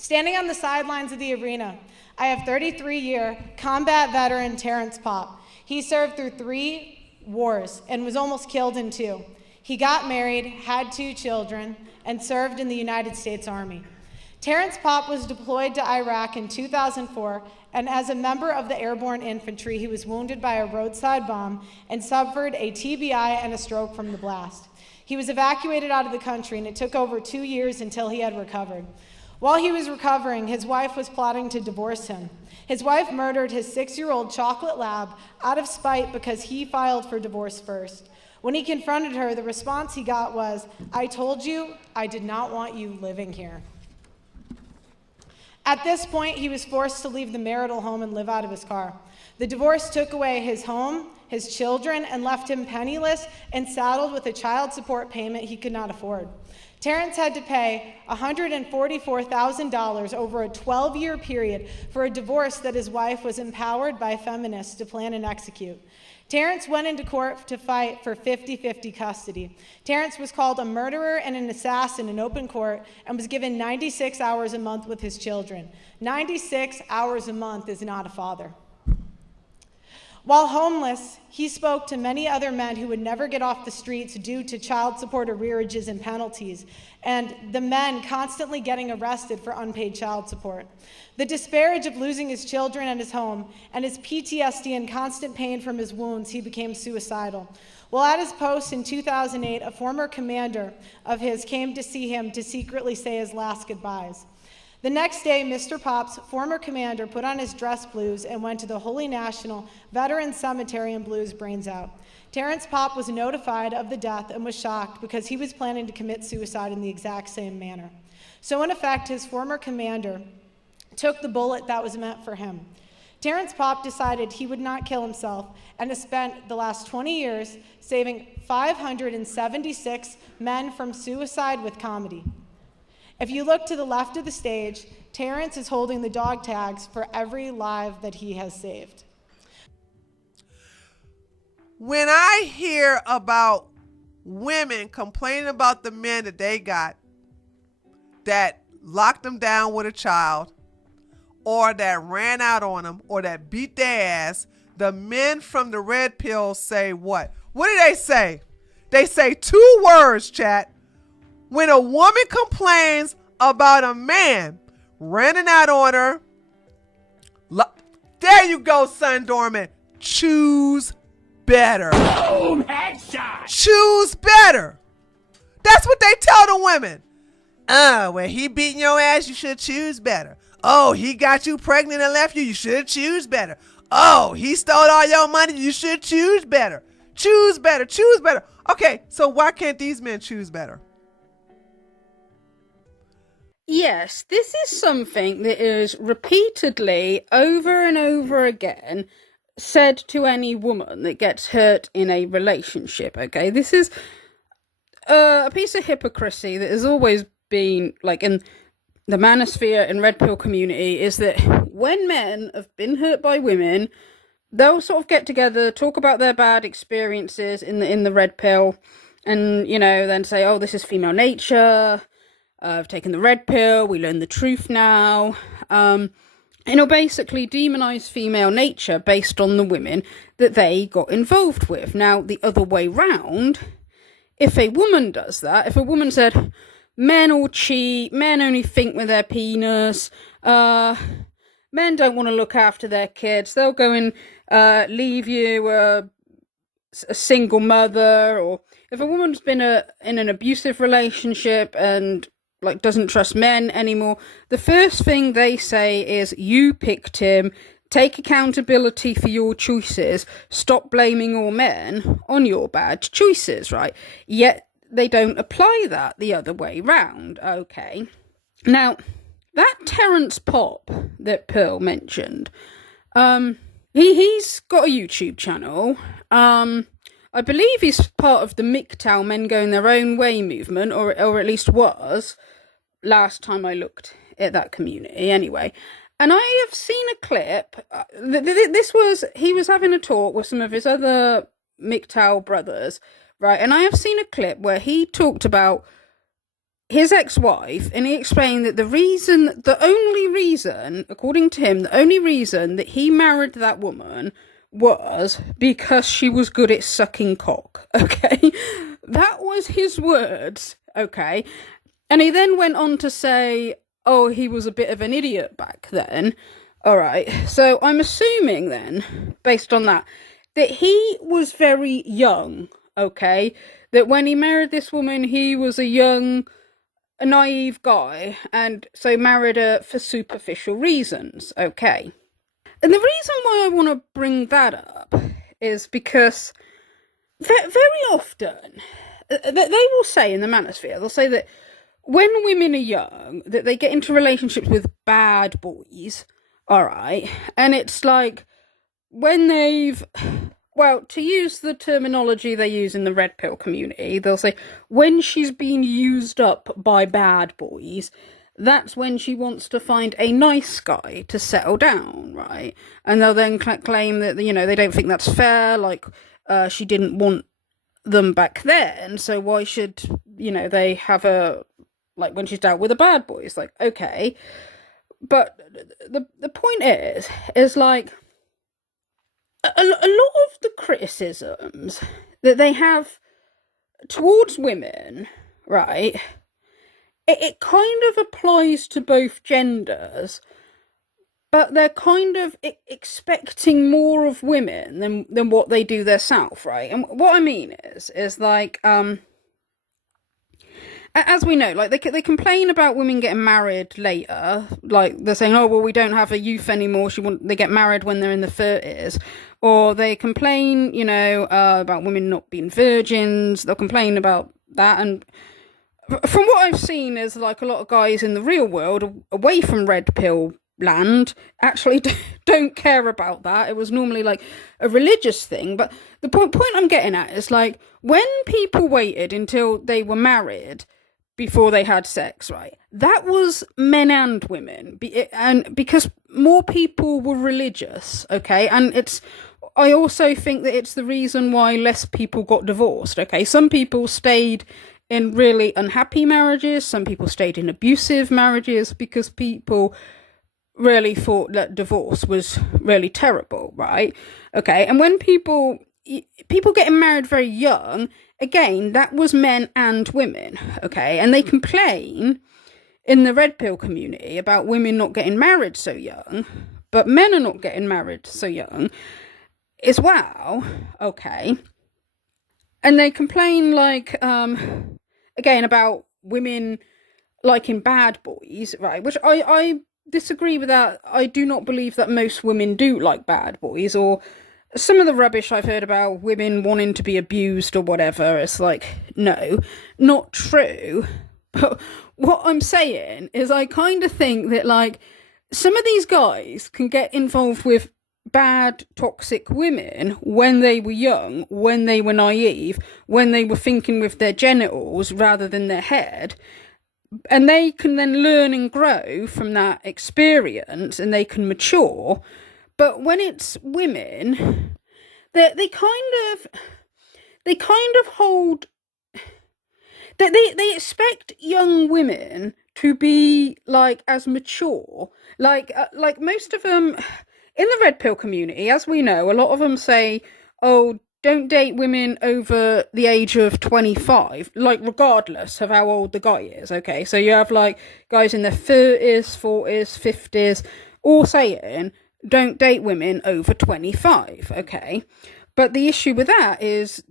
Standing on the sidelines of the arena, I have 33-year combat veteran Terrence Popp. He served through 3 wars and was almost killed in 2. He got married, had 2 children, and served in the United States Army. Terrence Popp was deployed to Iraq in 2004, and as a member of the airborne infantry, he was wounded by a roadside bomb and suffered a TBI and a stroke from the blast. He was evacuated out of the country, and it took over 2 years until he had recovered. While he was recovering, his wife was plotting to divorce him. His wife murdered his 6-year-old chocolate lab out of spite because he filed for divorce first. When he confronted her, the response he got was, "I told you I did not want you living here." At this point, he was forced to leave the marital home and live out of his car. The divorce took away his home, his children, and left him penniless and saddled with a child support payment he could not afford. Terrence had to pay $144,000 over a 12-year period for a divorce that his wife was empowered by feminists to plan and execute. Terrence went into court to fight for 50-50 custody. Terrence was called a murderer and an assassin in open court and was given 96 hours a month with his children. 96 hours a month is not a father. While homeless, he spoke to many other men who would never get off the streets due to child support arrearages and penalties, and the men constantly getting arrested for unpaid child support. The disparage of losing his children and his home, and his PTSD and constant pain from his wounds, he became suicidal. While at his post in 2008, a former commander of his came to see him to secretly say his last goodbyes. The next day, Mr. Popp's former commander put on his dress blues and went to the Holy National Veterans Cemetery and blew his brains out. Terrence Popp was notified of the death and was shocked because he was planning to commit suicide in the exact same manner. So in effect, his former commander took the bullet that was meant for him. Terrence Popp decided he would not kill himself and has spent the last 20 years saving 576 men from suicide with comedy. If you look to the left of the stage, Terrence is holding the dog tags for every life that he has saved. When I hear about women complaining about the men that they got that locked them down with a child, or that ran out on them, or that beat their ass, the men from the red pill say what? What do they say? They say 2 words, chat. When a woman complains about a man running out on her, there you go, Sun Dormant. Choose better. Boom, headshot. Choose better. That's what they tell the women. When he beating your ass, you should choose better. Oh, he got you pregnant and left you, you should choose better. Oh, he stole all your money, you should choose better. Choose better, choose better. Okay, so why can't these men choose better? Yes, this is something that is repeatedly, over and over again, said to any woman that gets hurt in a relationship, okay? This is a piece of hypocrisy that has always been, like, in the manosphere and red pill community, is that when men have been hurt by women, they'll sort of get together, talk about their bad experiences in the red pill, and, you know, then say, oh, this is female nature, I've taken the red pill, we learn the truth now. Basically demonize female nature based on the women that they got involved with. Now, the other way round, if a woman does that, if a woman said, men all cheat, men only think with their penis, men don't want to look after their kids, they'll go and leave you a single mother, or if a woman's been in an abusive relationship and like doesn't trust men anymore, the first thing they say is, you picked him, take accountability for your choices, stop blaming all men on your bad choices, right? Yet they don't apply that the other way round, okay? Now, that Terrence Popp that Pearl mentioned, he's got a YouTube channel. I believe he's part of the MGTOW Men Going Their Own Way movement, or at least was, last time I looked at that community anyway. And I have seen a clip, he was having a talk with some of his other MGTOW brothers, right? And I have seen a clip where he talked about his ex-wife, and he explained that the only reason, according to him, the only reason that he married that woman was because she was good at sucking cock, okay? That was his words, okay? And he then went on to say, oh, he was a bit of an idiot back then. All right, so I'm assuming then, based on that he was very young, okay? That when he married this woman, he was a naive guy, and so married her for superficial reasons, okay? And the reason why I want to bring that up is because very often, they will say in the manosphere, they'll say that when women are young, that they get into relationships with bad boys, all right? And it's like, when to use the terminology they use in the red pill community, they'll say, when she's been used up by bad boys, that's when she wants to find a nice guy to settle down, right? And they'll then claim that, they don't think that's fair, like, she didn't want them back then, so why should, they have her, like, when she's dealt with a bad boy? It's like, okay. But the point is like, a lot of the criticisms that they have towards women, right, it kind of applies to both genders, but they're kind of expecting more of women than what they do themselves, right? And what I mean is like, as we know, like, they complain about women getting married later, like, they're saying, oh, well, we don't have a youth anymore, they get married when they're in the 30s, or they complain, about women not being virgins, they'll complain about that, and from what I've seen is, like, a lot of guys in the real world, away from red pill land, actually don't care about that. It was normally, like, a religious thing, but the point I'm getting at is, like, when people waited until they were married before they had sex, right, that was men and women, and because more people were religious, okay, and I also think that it's the reason why less people got divorced, okay? Some people stayed in really unhappy marriages, some people stayed in abusive marriages because people really thought that divorce was really terrible, right? Okay, and when people getting married very young, again, that was men and women, okay? And they complain in the red pill community about women not getting married so young, but men are not getting married so young as well, okay? And they complain, like, again, about women liking bad boys, right? Which I disagree with that. I do not believe that most women do like bad boys, or some of the rubbish I've heard about women wanting to be abused or whatever. It's like, no, not true. But what I'm saying is I kind of think that, like, some of these guys can get involved with bad, toxic women when they were young, when they were naive, when they were thinking with their genitals rather than their head. And they can then learn and grow from that experience, and they can mature. But when it's women, they kind of hold, they expect young women to be, like, as mature, like most of them in the red pill community, as we know, a lot of them say, oh, don't date women over the age of 25, like, regardless of how old the guy is, okay? So you have, like, guys in their 30s, 40s, 50s, all saying, don't date women over 25, okay? But the issue with that is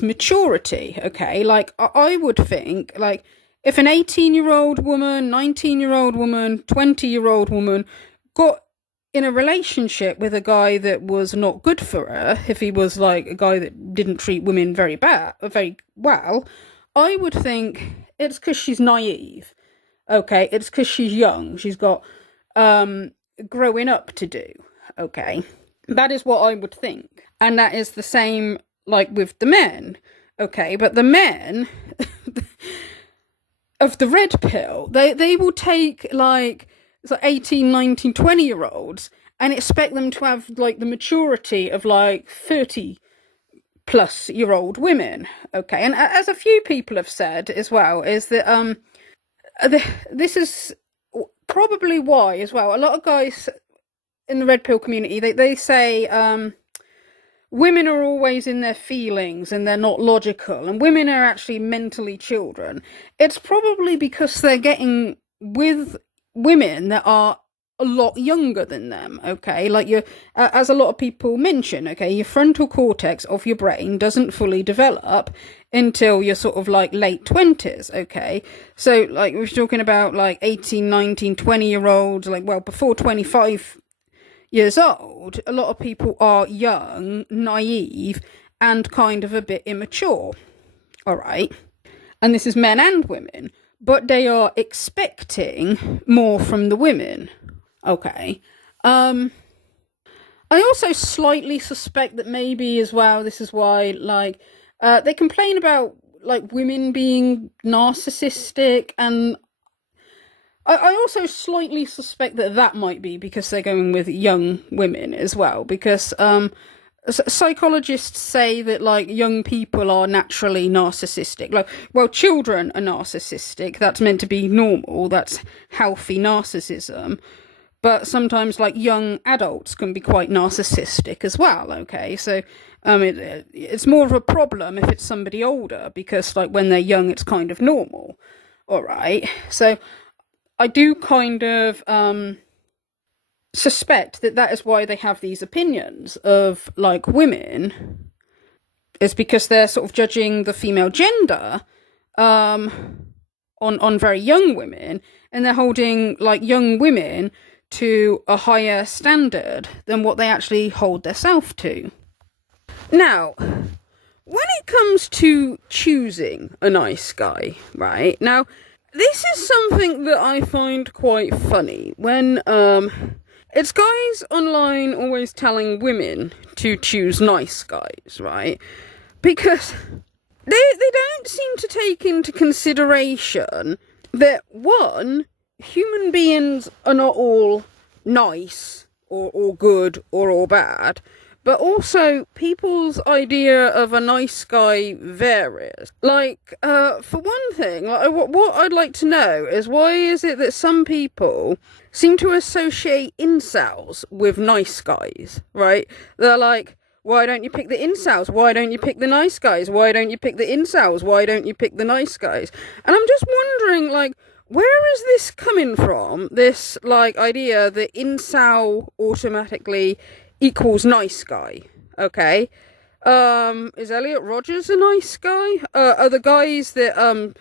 maturity, okay? Like, I would think, like, if an 18-year-old woman, 19-year-old woman, 20-year-old woman got in a relationship with a guy that was not good for her, if he was, like, a guy that didn't treat women very well, I would think it's because she's naive, okay? It's because she's young. She's got growing up to do, okay? That is what I would think. And that is the same, like, with the men, okay? But the men of the red pill, they will take, like, it's like 18, 19, 20-year-olds and expect them to have, like, the maturity of, like, 30-plus-year-old women, okay? And as a few people have said as well, is that this is probably why as well. A lot of guys in the red pill community, they say women are always in their feelings and they're not logical, and women are actually mentally children. It's probably because they're getting with women that are a lot younger than them, okay? Like, as a lot of people mention, okay, your frontal cortex of your brain doesn't fully develop until you're sort of like late 20s, okay? So, like, we're talking about like 18, 19, 20-year-olds, like, well, before 25 years old, a lot of people are young, naive, and kind of a bit immature, all right? And this is men and women, but they are expecting more from the women, okay? I also slightly suspect that maybe as well, this is why, like, they complain about, like, women being narcissistic, and I also slightly suspect that that might be because they're going with young women as well, because psychologists say that, like, young people are naturally narcissistic. Like, well, children are narcissistic. That's meant to be normal. That's healthy narcissism. But sometimes, like, young adults can be quite narcissistic as well, okay? So, it's more of a problem if it's somebody older, because, like, when they're young, it's kind of normal, all right? So I do kind of suspect that that is why they have these opinions of, like, women, is because they're sort of judging the female gender on very young women, and they're holding, like, young women to a higher standard than what they actually hold themselves to. Now, when it comes to choosing a nice guy, right? Now, this is something that I find quite funny when it's guys online always telling women to choose nice guys, right? Because they don't seem to take into consideration that, one, human beings are not all nice or good or all bad, but also people's idea of a nice guy varies. Like, for one thing, like, what I'd like to know is, why is it that some people seem to associate incels with nice guys, right? They're like, why don't you pick the incels? Why don't you pick the nice guys? Why don't you pick the incels? Why don't you pick the nice guys? And I'm just wondering, like, where is this coming from? This, like, idea that incel automatically equals nice guy, okay? Is Elliot Rodgers a nice guy? Are the guys that,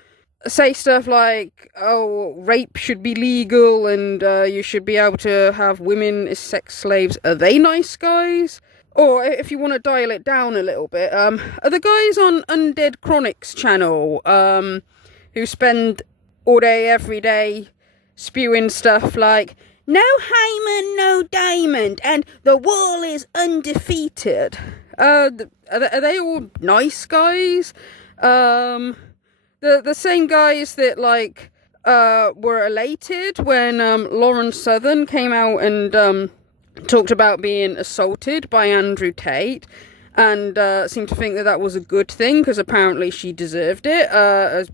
say stuff like, oh, rape should be legal and, you should be able to have women as sex slaves, are they nice guys? Or, if you want to dial it down a little bit, are the guys on Undead Chronics channel, who spend all day, every day, spewing stuff like, no Hyman, no Diamond, and the wall is undefeated. Are they all nice guys? The same guys that, like, were elated when Lauren Southern came out and talked about being assaulted by Andrew Tate, and seemed to think that that was a good thing because apparently she deserved it. Are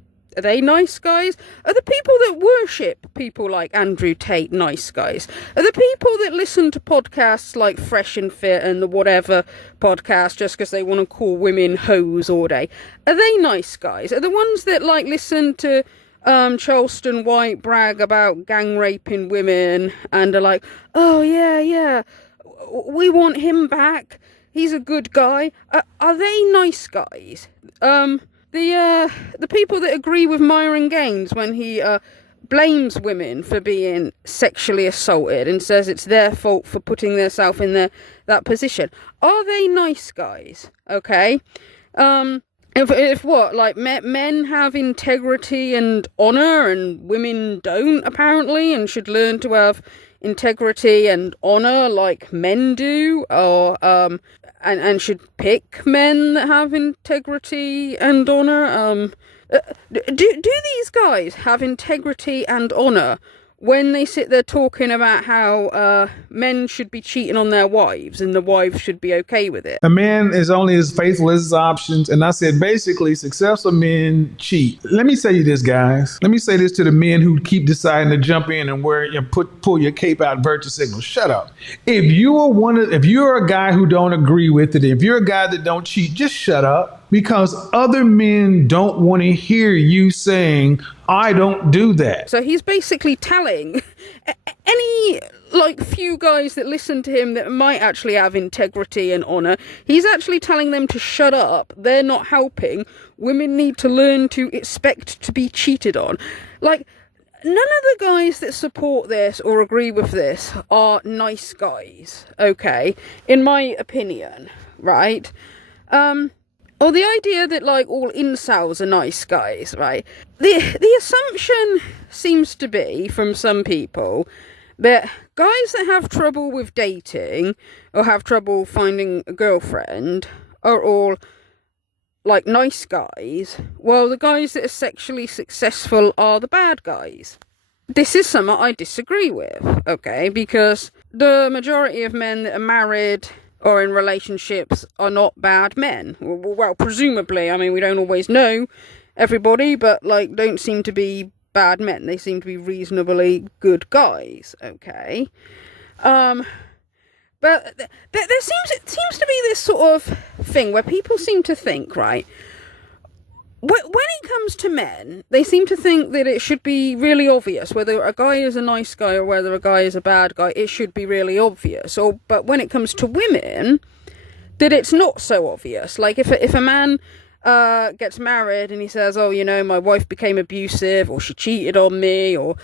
they nice guys? Are the people that worship people like Andrew Tate nice guys? Are the people that listen to podcasts like Fresh and Fit and the whatever podcast just because they want to call women hoes all day, are they nice guys? Are the ones that, like, listen to Charleston White brag about gang raping women and are like, oh yeah, we want him back, he's a good guy, are they nice guys? The people that agree with Myron Gaines when he blames women for being sexually assaulted and says it's their fault for putting themselves in that position, are they nice guys? Okay, if what, like, men have integrity and honor and women don't, apparently, and should learn to have integrity and honor like men do, or and should pick men that have integrity and honor. Do these guys have integrity and honor, when they sit there talking about how men should be cheating on their wives and the wives should be okay with it. A man is only as faithful as his options. And I said, basically, successful men cheat. Let me say you this, guys. Let me say this to the men who keep deciding to jump in and pull your cape out virtue signal. Shut up. If you're a guy who don't agree with it, if you're a guy that don't cheat, just shut up. Because other men don't want to hear you saying, I don't do that. So he's basically telling any few guys that listen to him that might actually have integrity and honour, he's actually telling them to shut up. They're not helping. Women need to learn to expect to be cheated on. None of the guys that support this or agree with this are nice guys, okay? In my opinion, right? Or the idea that, all incels are nice guys, right? The assumption seems to be, from some people, that guys that have trouble with dating or have trouble finding a girlfriend are all, nice guys, while the guys that are sexually successful are the bad guys. This is something I disagree with, okay? Because the majority of men that are married or in relationships are not bad men. Well, presumably. I mean, we don't always know everybody, but, don't seem to be bad men. They seem to be reasonably good guys, okay? But there seems to be this sort of thing where people seem to think, right, when it comes to men, they seem to think that it should be really obvious whether a guy is a nice guy or whether a guy is a bad guy. It should be really obvious. But when it comes to women, that it's not so obvious. If a man gets married and he says, oh, my wife became abusive, or she cheated on me, or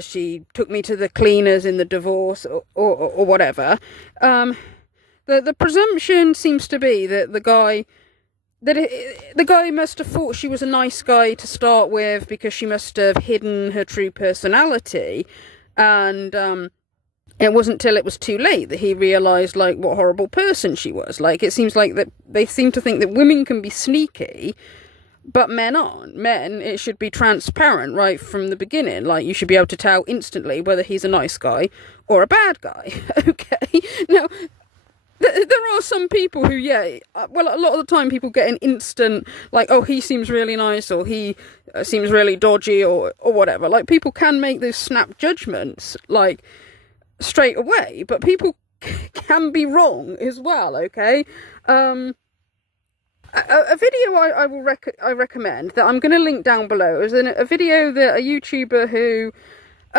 she took me to the cleaners in the divorce, or whatever, the presumption seems to be that the guy must have thought she was a nice guy to start with because she must have hidden her true personality, and it wasn't till it was too late that he realised what horrible person she was. It seems like that they seem to think that women can be sneaky, but men aren't. Men, it should be transparent right from the beginning. You should be able to tell instantly whether he's a nice guy or a bad guy. Okay, now there are some people who, a lot of the time people get an instant, oh, he seems really nice, or he seems really dodgy, or whatever. People can make those snap judgments, straight away, but people can be wrong as well, okay? A video I recommend that I'm going to link down below is a video that a YouTuber who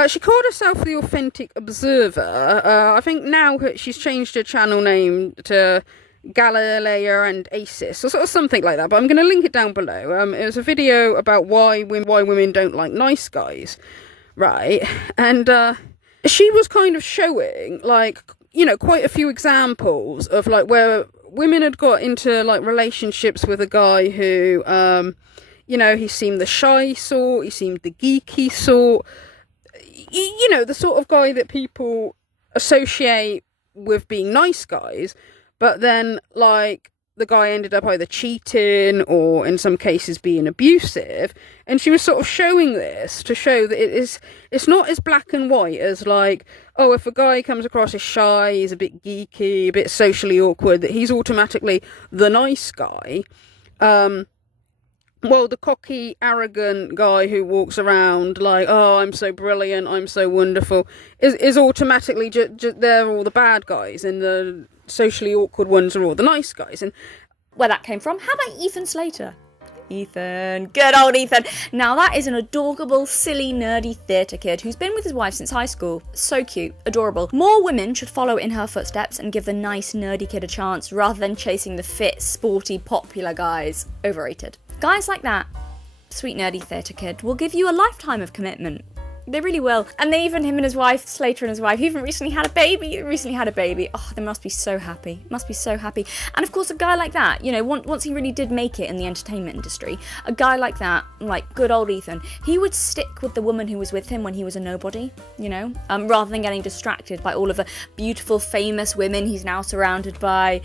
she called herself the Authentic Observer. I think now she's changed her channel name to Galilea and Asis, or sort of something like that, but I'm going to link it down below. It was a video about why women don't like nice guys, right? And she was kind of showing, quite a few examples of, where women had got into, relationships with a guy who, he seemed the shy sort, he seemed the geeky sort, the sort of guy that people associate with being nice guys, but then, the guy ended up either cheating or, in some cases, being abusive. And she was sort of showing this to show that it's not as black and white as, if a guy comes across as shy, he's a bit geeky, a bit socially awkward, that he's automatically the nice guy. The cocky, arrogant guy who walks around oh, I'm so brilliant, I'm so wonderful, is automatically they're all the bad guys, and the socially awkward ones are all the nice guys. And where that came from, how about Ethan Slater? Ethan, good old Ethan. Now that is an adorable, silly, nerdy theatre kid who's been with his wife since high school. So cute, adorable. More women should follow in her footsteps and give the nice, nerdy kid a chance rather than chasing the fit, sporty, popular guys. Overrated. Guys like that, sweet nerdy theatre kid, will give you a lifetime of commitment. They really will. And him and his wife, Slater and his wife, even recently had a baby. Oh, they must be so happy. And of course, a guy like that, once he really did make it in the entertainment industry, a guy like that, good old Ethan, he would stick with the woman who was with him when he was a nobody, rather than getting distracted by all of the beautiful, famous women he's now surrounded by.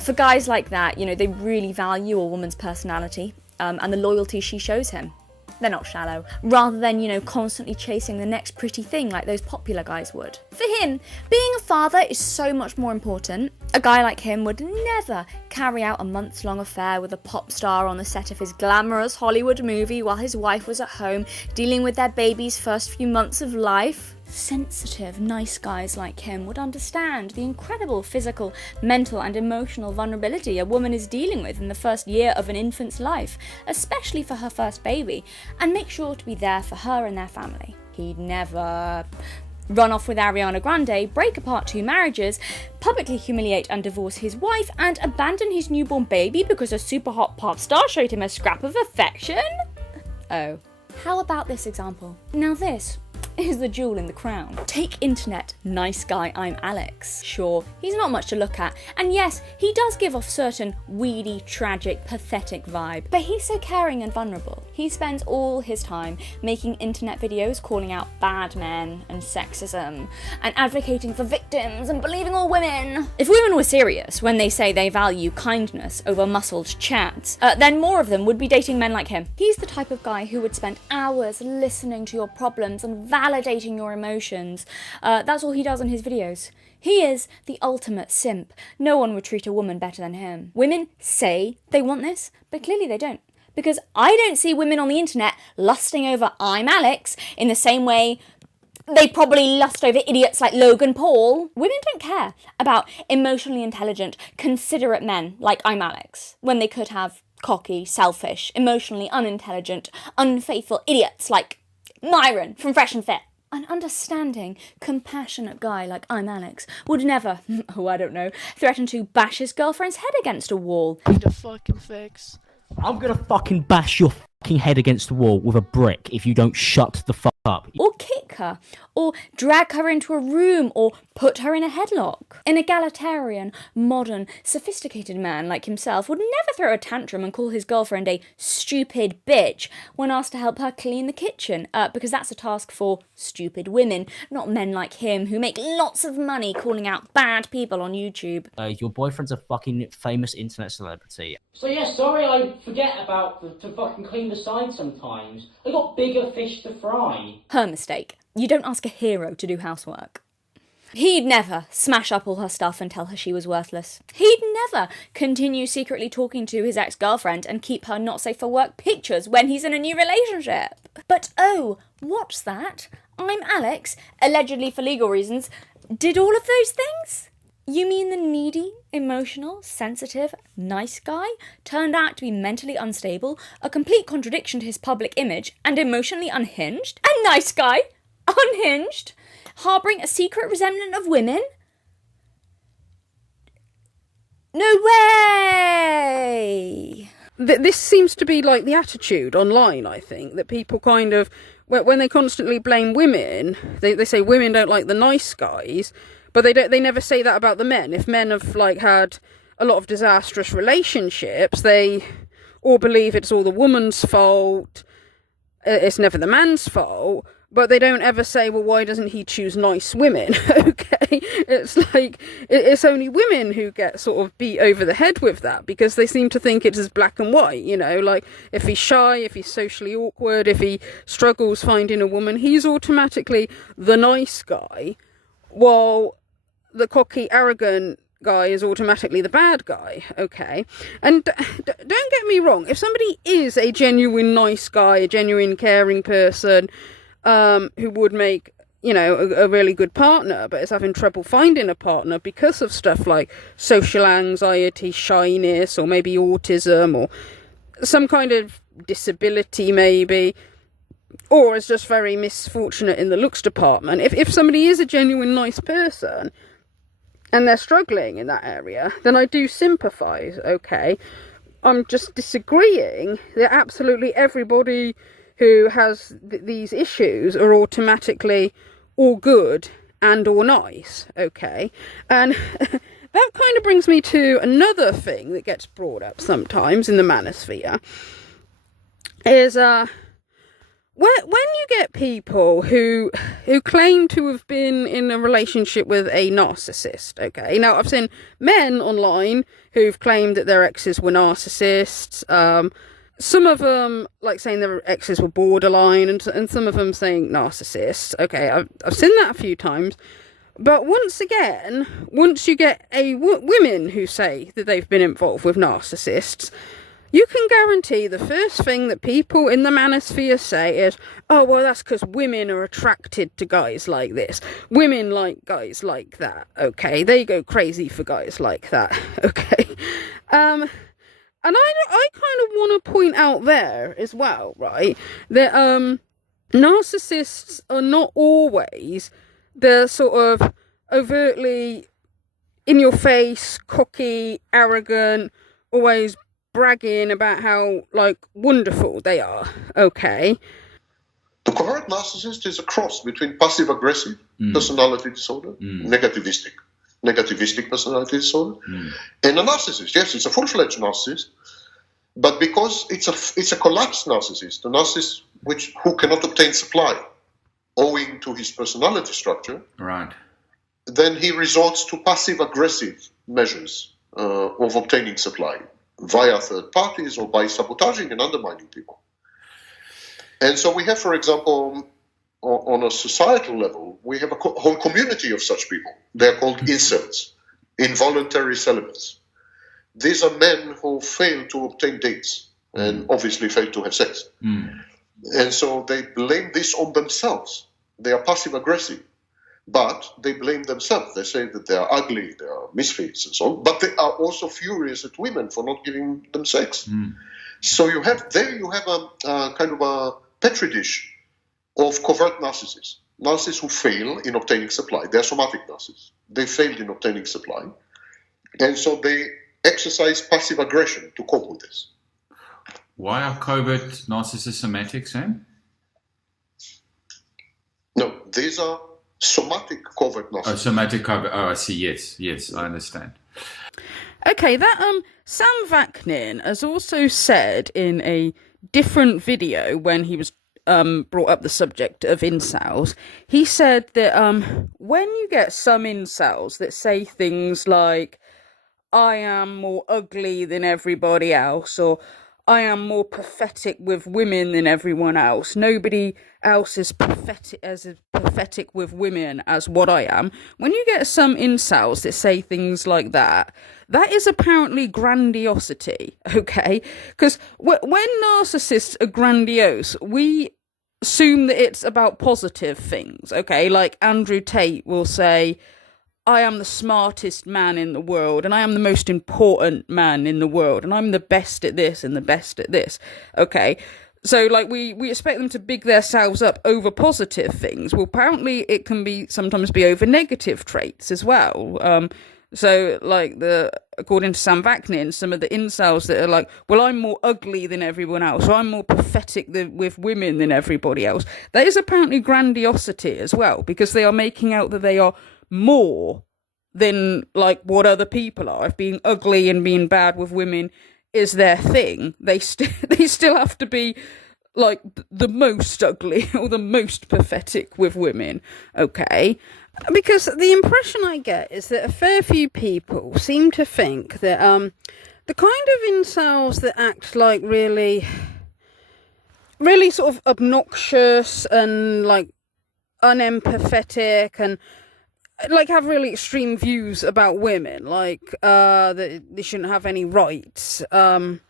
For guys like that, they really value a woman's personality and the loyalty she shows him. they're not shallow, rather than, constantly chasing the next pretty thing like those popular guys would. For him, being a father is so much more important. A guy like him would never carry out a months-long affair with a pop star on the set of his glamorous Hollywood movie while his wife was at home dealing with their baby's first few months of life. Sensitive, nice guys like him would understand the incredible physical, mental and emotional vulnerability a woman is dealing with in the first year of an infant's life, especially for her first baby, and make sure to be there for her and their family. He'd never run off with Ariana Grande, break apart 2 marriages, publicly humiliate and divorce his wife, and abandon his newborn baby because a super hot pop star showed him a scrap of affection? Oh. How about this example? Now this is the jewel in the crown. Take internet, nice guy, I'm Alex. Sure, he's not much to look at, and yes, he does give off certain weedy, tragic, pathetic vibe, but he's so caring and vulnerable. He spends all his time making internet videos calling out bad men and sexism, and advocating for victims and believing all women. If women were serious when they say they value kindness over muscled chats, then more of them would be dating men like him. He's the type of guy who would spend hours listening to your problems and validating your emotions. That's all he does in his videos. He is the ultimate simp. No one would treat a woman better than him. Women say they want this, but clearly they don't. Because I don't see women on the internet lusting over I'm Alex in the same way they probably lust over idiots like Logan Paul. Women don't care about emotionally intelligent, considerate men like I'm Alex, when they could have cocky, selfish, emotionally unintelligent, unfaithful idiots like Myron from Fresh and Fit. An understanding, compassionate guy like I'm Alex would never, threaten to bash his girlfriend's head against a wall. Need a fucking fix. I'm gonna fucking bash your fucking head against the wall with a brick if you don't shut the fuck up. Or kick her, or drag her into a room, or put her in a headlock. An egalitarian, modern, sophisticated man like himself would never throw a tantrum and call his girlfriend a stupid bitch when asked to help her clean the kitchen, because that's a task for stupid women, not men like him who make lots of money calling out bad people on YouTube. Your boyfriend's a fucking famous internet celebrity. So yeah, sorry I forget about to fucking clean the side sometimes. I got bigger fish to fry. Her mistake. You don't ask a hero to do housework. He'd never smash up all her stuff and tell her she was worthless. He'd never continue secretly talking to his ex-girlfriend and keep her not safe for work pictures when he's in a new relationship. But oh, what's that? I'm Alex, allegedly for legal reasons, did all of those things? You mean the needy, emotional, sensitive, nice guy turned out to be mentally unstable, a complete contradiction to his public image, and emotionally unhinged? A nice guy? Unhinged? Harbouring a secret resentment of women? No way! This seems to be like the attitude online, I think, that people kind of, when they constantly blame women, they say women don't like the nice guys, but they never say that about the men. If men have had a lot of disastrous relationships, they all believe it's all the woman's fault. It's never the man's fault. But they don't ever say, well, why doesn't he choose nice women? Okay, it's like it's only women who get sort of beat over the head with that, because they seem to think it's as black and white, like if he's shy, if he's socially awkward, if he struggles finding a woman, he's automatically the nice guy, while the cocky, arrogant guy is automatically the bad guy. Okay, and don't get me wrong, if somebody is a genuine nice guy, a genuine caring person, who would make, a really good partner, but is having trouble finding a partner because of stuff like social anxiety, shyness, or maybe autism, or some kind of disability maybe, or is just very misfortunate in the looks department. If somebody is a genuine nice person and they're struggling in that area, then I do sympathise, okay? I'm just disagreeing that absolutely everybody who has these issues are automatically all good and or nice, okay? And that kind of brings me to another thing that gets brought up sometimes in the manosphere, is when you get people who claim to have been in a relationship with a narcissist, okay? Now, I've seen men online who've claimed that their exes were narcissists, some of them like saying their exes were borderline, and some of them saying narcissists. Okay, I've seen that a few times. But once again, once you get women who say that they've been involved with narcissists, you can guarantee the first thing that people in the manosphere say is, oh, well, that's because women are attracted to guys like this. Women like guys like that, okay? They go crazy for guys like that, okay? And I kind of want to point out there as well, right, that narcissists are not always the sort of overtly in your face, cocky, arrogant, always bragging about how like wonderful they are. Okay. The covert narcissist is a cross between passive aggressive personality disorder, negativistic personality disorder, and a narcissist. Yes, it's a full-fledged narcissist, but because it's a collapsed narcissist, a narcissist who cannot obtain supply owing to his personality structure, right, then he resorts to passive-aggressive measures of obtaining supply via third parties or by sabotaging and undermining people. And so we have, for example, on a societal level, we have a whole community of such people. They're called incels, involuntary celibates. These are men who fail to obtain dates and obviously fail to have sex. And so they blame this on themselves. They are passive-aggressive, but they blame themselves. They say that they are ugly, they are misfits and so on, but they are also furious at women for not giving them sex. So you have a kind of a petri dish of covert narcissists. Narcissists who fail in obtaining supply. They're somatic narcissists. They failed in obtaining supply. And so they exercise passive aggression to cope with this. Why are covert narcissists somatic, Sam? No, these are somatic covert narcissists. Oh, somatic covert. Oh, I see. Yes, I understand. Okay, that Sam Vaknin has also said in a different video when he was brought up the subject of incels, he said that when you get some incels that say things like, I am more ugly than everybody else, or I am more pathetic with women than everyone else. Nobody else is pathetic with women as what I am. When you get some incels that say things like that, that is apparently grandiosity, okay? Because when narcissists are grandiose, we assume that it's about positive things, okay? Like Andrew Tate will say, I am the smartest man in the world, and I am the most important man in the world, and I'm the best at this and the best at this, okay? So, like, we expect them to big themselves up over positive things. Well, apparently it can sometimes be over negative traits as well. So, like, according to Sam Vaknin, some of the incels that are like, well, I'm more ugly than everyone else, or I'm more pathetic with women than everybody else. That is apparently grandiosity as well, because they are making out that they are more than like what other people are. If being ugly and being bad with women is their thing, they still have to be like the most ugly or the most pathetic with women, okay? Because the impression I get is that a fair few people seem to think that the kind of incels that act like really sort of obnoxious and like unempathetic and like have really extreme views about women, like that they shouldn't have any rights, and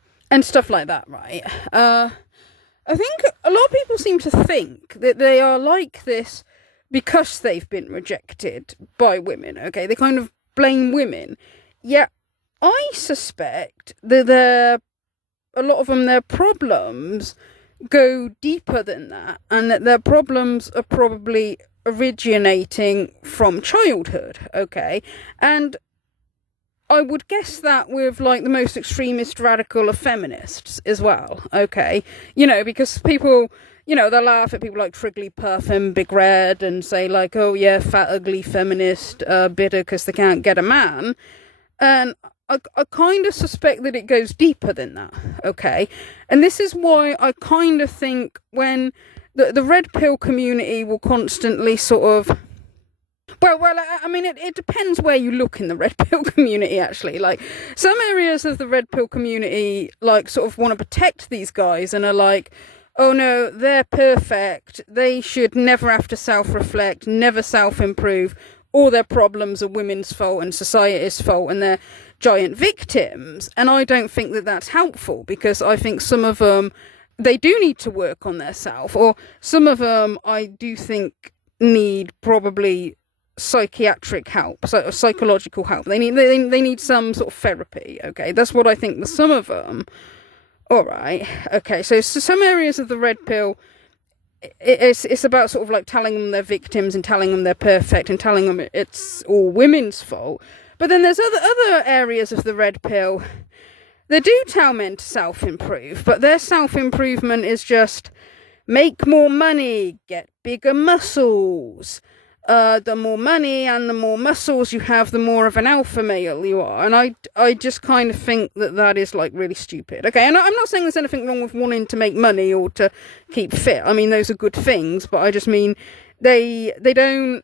stuff like that, right? I think a lot of people seem to think that they are like this because they've been rejected by women, okay? They kind of blame women. Yet I suspect that a lot of them, their problems go deeper than that, and that their problems are probably originating from childhood, okay? And I would guess that with like the most extremist radical of feminists as well, okay? You know, because people, you know, they'll laugh at people like Triggly Puff and Big Red and say like, oh yeah, fat ugly feminist, bitter because they can't get a man. And I kind of suspect that it goes deeper than that, okay? And this is why I kind of think when the red pill community will constantly sort of, Well, I mean, it depends where you look in the red pill community, actually. Like, some areas of the red pill community, like, sort of want to protect these guys and are like, oh no, they're perfect. They should never have to self-reflect, never self-improve. All their problems are women's fault and society's fault, and they're giant victims. And I don't think that that's helpful, because I think some of them, they do need to work on their self, or some of them I do think need probably psychiatric help, psychological help. They need some sort of therapy. Okay, that's what I think. With some of them, all right. Okay, so some areas of the red pill, it's about sort of like telling them they're victims and telling them they're perfect and telling them it's all women's fault. But then there's other areas of the red pill that do tell men to self-improve, but their self-improvement is just make more money, get bigger muscles. The more money and the more muscles you have, the more of an alpha male you are. And I just kind of think that is like really stupid. Okay, and I'm not saying there's anything wrong with wanting to make money or to keep fit. I mean, those are good things, but I just mean they don't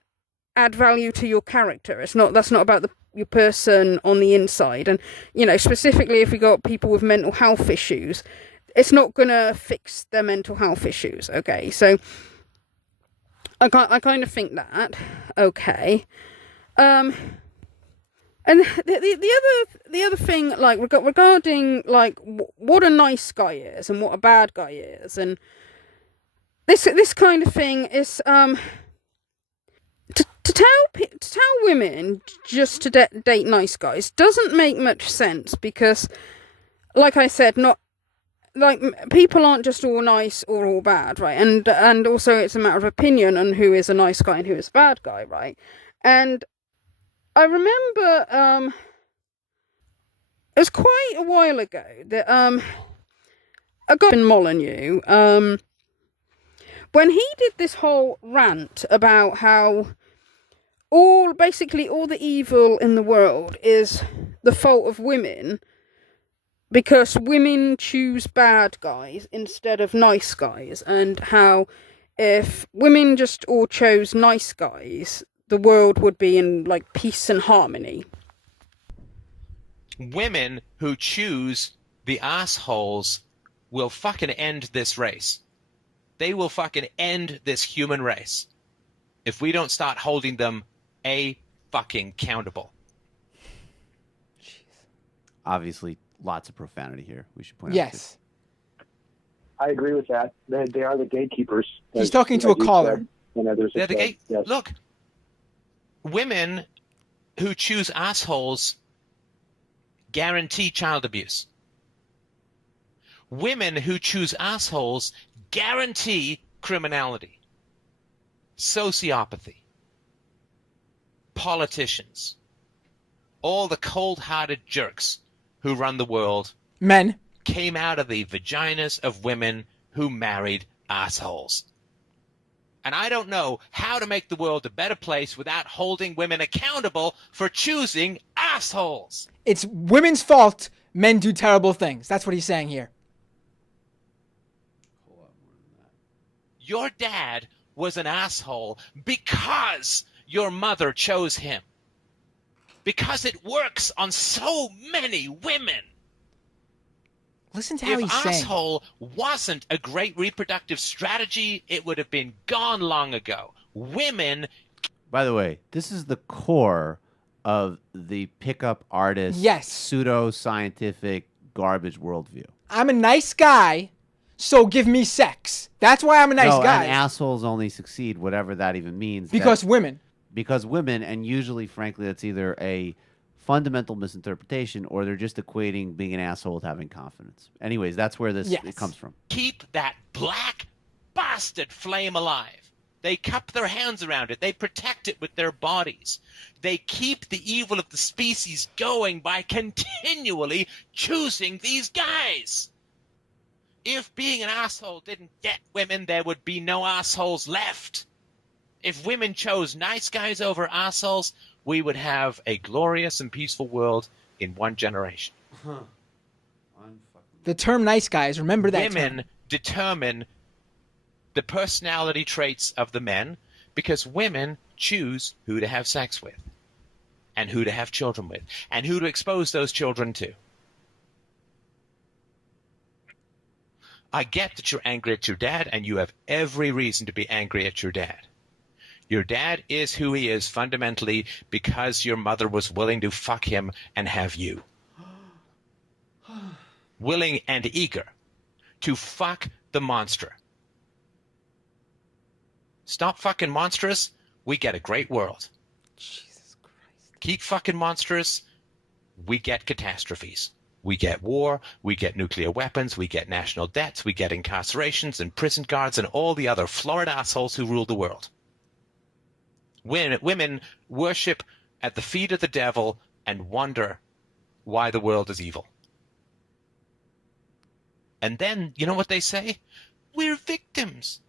add value to your character. That's not about your person on the inside. And, you know, specifically if we got people with mental health issues, it's not gonna fix their mental health issues. Okay, so I kind of think that. Okay. And the other thing, like, regarding, like, what a nice guy is and what a bad guy is, and this kind of thing is, to tell women just to date nice guys doesn't make much sense, because, like I said, like, people aren't just all nice or all bad, right? And also it's a matter of opinion on who is a nice guy and who is a bad guy, right? And I remember it was quite a while ago that a guy in Molyneux, when he did this whole rant about how basically all the evil in the world is the fault of women, because women choose bad guys instead of nice guys, and how if women just all chose nice guys, the world would be in, like, peace and harmony. Women who choose the assholes will fucking end this race. They will fucking end this human race if we don't start holding them fucking accountable. Obviously, lots of profanity here. We should point out. Yes. I agree with that. They are the gatekeepers. He's talking to a caller. They're the gate. Yes. Look, women who choose assholes guarantee child abuse. Women who choose assholes guarantee criminality, sociopathy, politicians, all the cold-hearted jerks who run the world, men, came out of the vaginas of women who married assholes. And I don't know how to make the world a better place without holding women accountable for choosing assholes. It's women's fault men do terrible things. That's what he's saying here. Your dad was an asshole because your mother chose him. Because it works on so many women. Listen to how he's saying. If asshole wasn't a great reproductive strategy, it would have been gone long ago. Women... By the way, this is the core of the pickup artist, pseudo-scientific garbage worldview. I'm a nice guy, so give me sex. That's why I'm a nice guy. And assholes only succeed, whatever that even means. Because women. Because women, and usually, frankly, that's either a fundamental misinterpretation or they're just equating being an asshole with having confidence. Anyways, that's where it comes from. Keep that black bastard flame alive. They cup their hands around it. They protect it with their bodies. They keep the evil of the species going by continually choosing these guys. If being an asshole didn't get women, there would be no assholes left. If women chose nice guys over assholes, we would have a glorious and peaceful world in one generation. The term nice guys, remember that Women term. determine the personality traits of the men because women choose who to have sex with and who to have children with and who to expose those children to. I get that you're angry at your dad, and you have every reason to be angry at your dad. Your dad is who he is fundamentally because your mother was willing to fuck him and have you. Willing and eager to fuck the monster. Stop fucking monstrous, we get a great world. Jesus Christ. Keep fucking monstrous, we get catastrophes. We get war, we get nuclear weapons, we get national debts, we get incarcerations and prison guards and all the other florid assholes who rule the world. Women worship at the feet of the devil and wonder why the world is evil. And then, you know what they say? We're victims.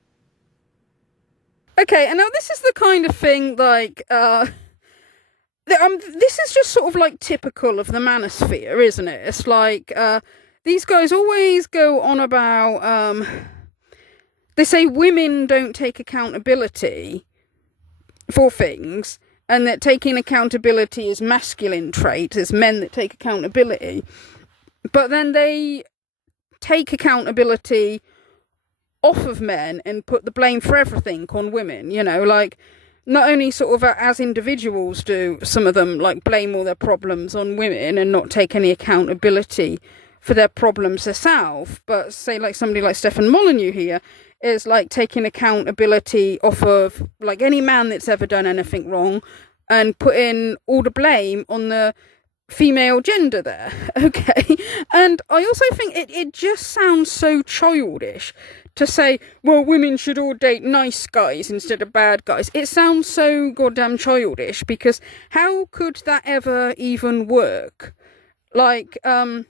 Okay, and now this is the kind of thing, like, this is just sort of like typical of the manosphere, isn't it? It's like, these guys always go on about, they say women don't take accountability for things, and that taking accountability is masculine trait, it's men that take accountability. But then they take accountability off of men and put the blame for everything on women, you know, like, not only sort of as individuals do some of them, like, blame all their problems on women and not take any accountability for their problems themselves, but say, like, somebody like Stefan Molyneux here is, like, taking accountability off of, like, any man that's ever done anything wrong and putting all the blame on the female gender there, okay? And I also think it just sounds so childish to say, well, women should all date nice guys instead of bad guys. It sounds so goddamn childish, because how could that ever even work? Like, and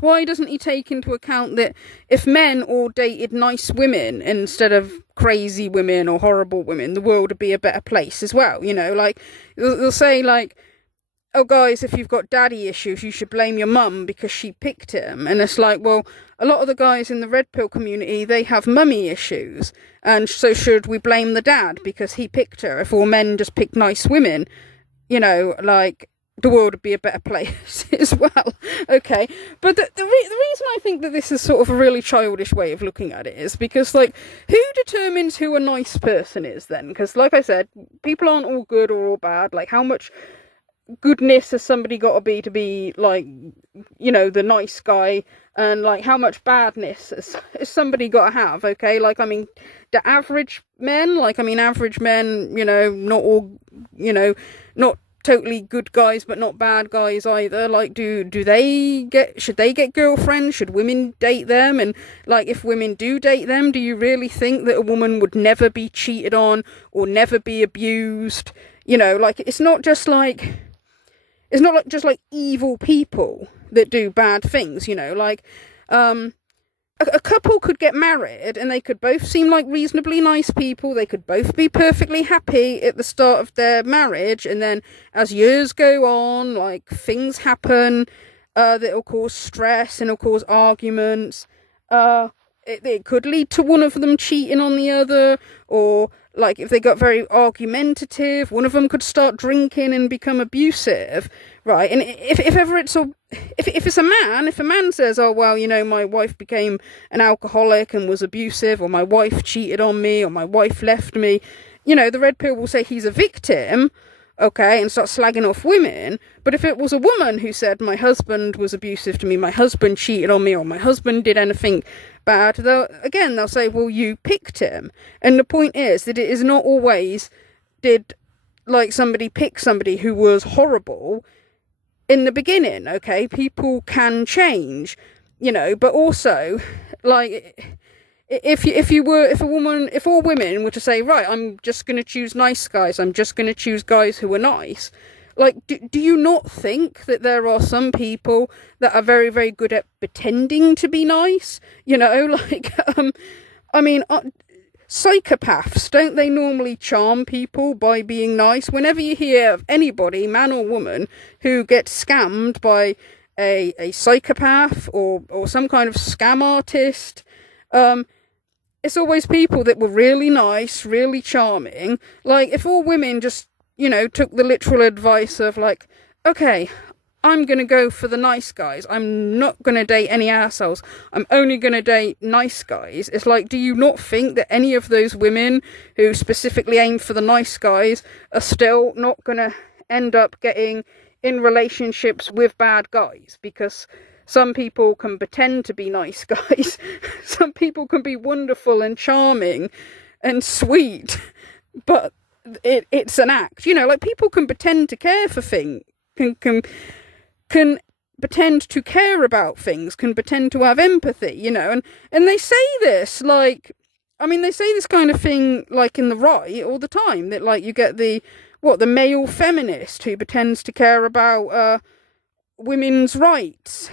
why doesn't he take into account that if men all dated nice women instead of crazy women or horrible women, the world would be a better place as well, you know? Like, they'll say, like, oh, guys, if you've got daddy issues, you should blame your mum because she picked him. And it's like, well, a lot of the guys in the red pill community, they have mummy issues. And so should we blame the dad because he picked her? If all men just pick nice women, you know, like, the world would be a better place as well. Okay. But the reason I think that this is sort of a really childish way of looking at it is because, like, who determines who a nice person is then? Because, like I said, people aren't all good or all bad. Like, how much goodness has somebody got to be, like, you know, the nice guy, and, like, how much badness has somebody got to have, okay? Like, I mean, the average men, like, I mean, average men, you know, not all, you know, not totally good guys, but not bad guys either. Like, should they get girlfriends? Should women date them? And, like, if women do date them, do you really think that a woman would never be cheated on or never be abused? You know, like, it's not just like evil people that do bad things, you know, like, a couple could get married and they could both seem like reasonably nice people. They could both be perfectly happy at the start of their marriage. And then as years go on, like, things happen that'll cause stress and it'll cause arguments. It could lead to one of them cheating on the other, or, like, if they got very argumentative, one of them could start drinking and become abusive, right? And if it's a man, if a man says, oh, well, you know, my wife became an alcoholic and was abusive, or my wife cheated on me, or my wife left me, you know, the red pill will say he's a victim, okay, and start slagging off women. But if it was a woman who said, my husband was abusive to me, my husband cheated on me, or my husband did anything bad, they'll say, well, you picked him. And the point is that it is not always did, like, somebody pick somebody who was horrible in the beginning, okay? People can change, you know, but also, like, if all women were to say, right, I'm just going to choose nice guys, I'm just going to choose guys who are nice, like, do you not think that there are some people that are very, very good at pretending to be nice? You know, like, I mean, psychopaths, don't they normally charm people by being nice? Whenever you hear of anybody, man or woman, who gets scammed by a psychopath or some kind of scam artist, it's always people that were really nice, really charming. Like, if all women just, you know, took the literal advice of, like, okay, I'm going to go for the nice guys. I'm not going to date any assholes. I'm only going to date nice guys. It's like, do you not think that any of those women who specifically aim for the nice guys are still not going to end up getting in relationships with bad guys? Because some people can pretend to be nice guys. Some people can be wonderful and charming and sweet, but it's an act. You know, like, people can pretend to care for things, can pretend to care about things, can pretend to have empathy, you know, and they say this, like, I mean, they say this kind of thing, like, in the right all the time, that, like, you get the male feminist who pretends to care about women's rights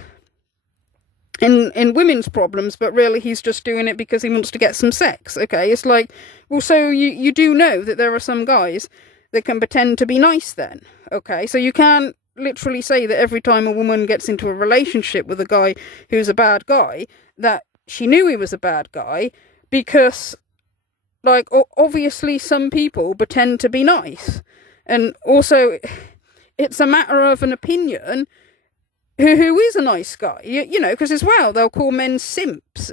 in women's problems, but really he's just doing it because he wants to get some sex. Okay, it's like, well, so you do know that there are some guys that can pretend to be nice then. Okay, so you can't literally say that every time a woman gets into a relationship with a guy who's a bad guy, that she knew he was a bad guy, because, like, obviously some people pretend to be nice. And also, it's a matter of an opinion who is a nice guy, you know, because as well, they'll call men simps.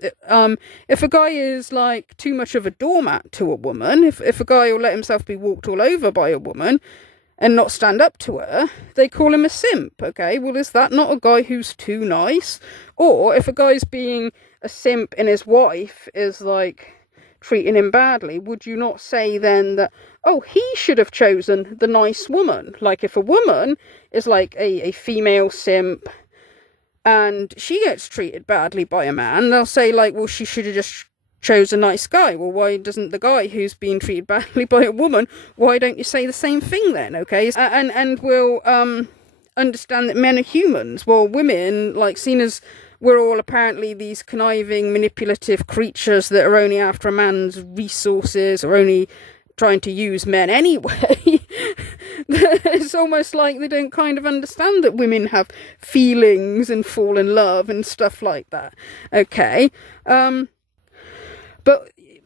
If a guy is, like, too much of a doormat to a woman, if a guy will let himself be walked all over by a woman and not stand up to her, they call him a simp. Okay, well, is that not a guy who's too nice? Or if a guy's being a simp and his wife is, like, treating him badly, would you not say then that, oh, he should have chosen the nice woman? Like, if a woman is, like, a female simp and she gets treated badly by a man, they'll say, like, well, she should have just chose a nice guy. Well, why doesn't the guy who's being treated badly by a woman, why don't you say the same thing then? Okay, and we'll understand that men are humans. Well, women, like, seen as we're all apparently these conniving, manipulative creatures that are only after a man's resources, or only trying to use men anyway. It's almost like they don't kind of understand that women have feelings and fall in love and stuff like that. Okay,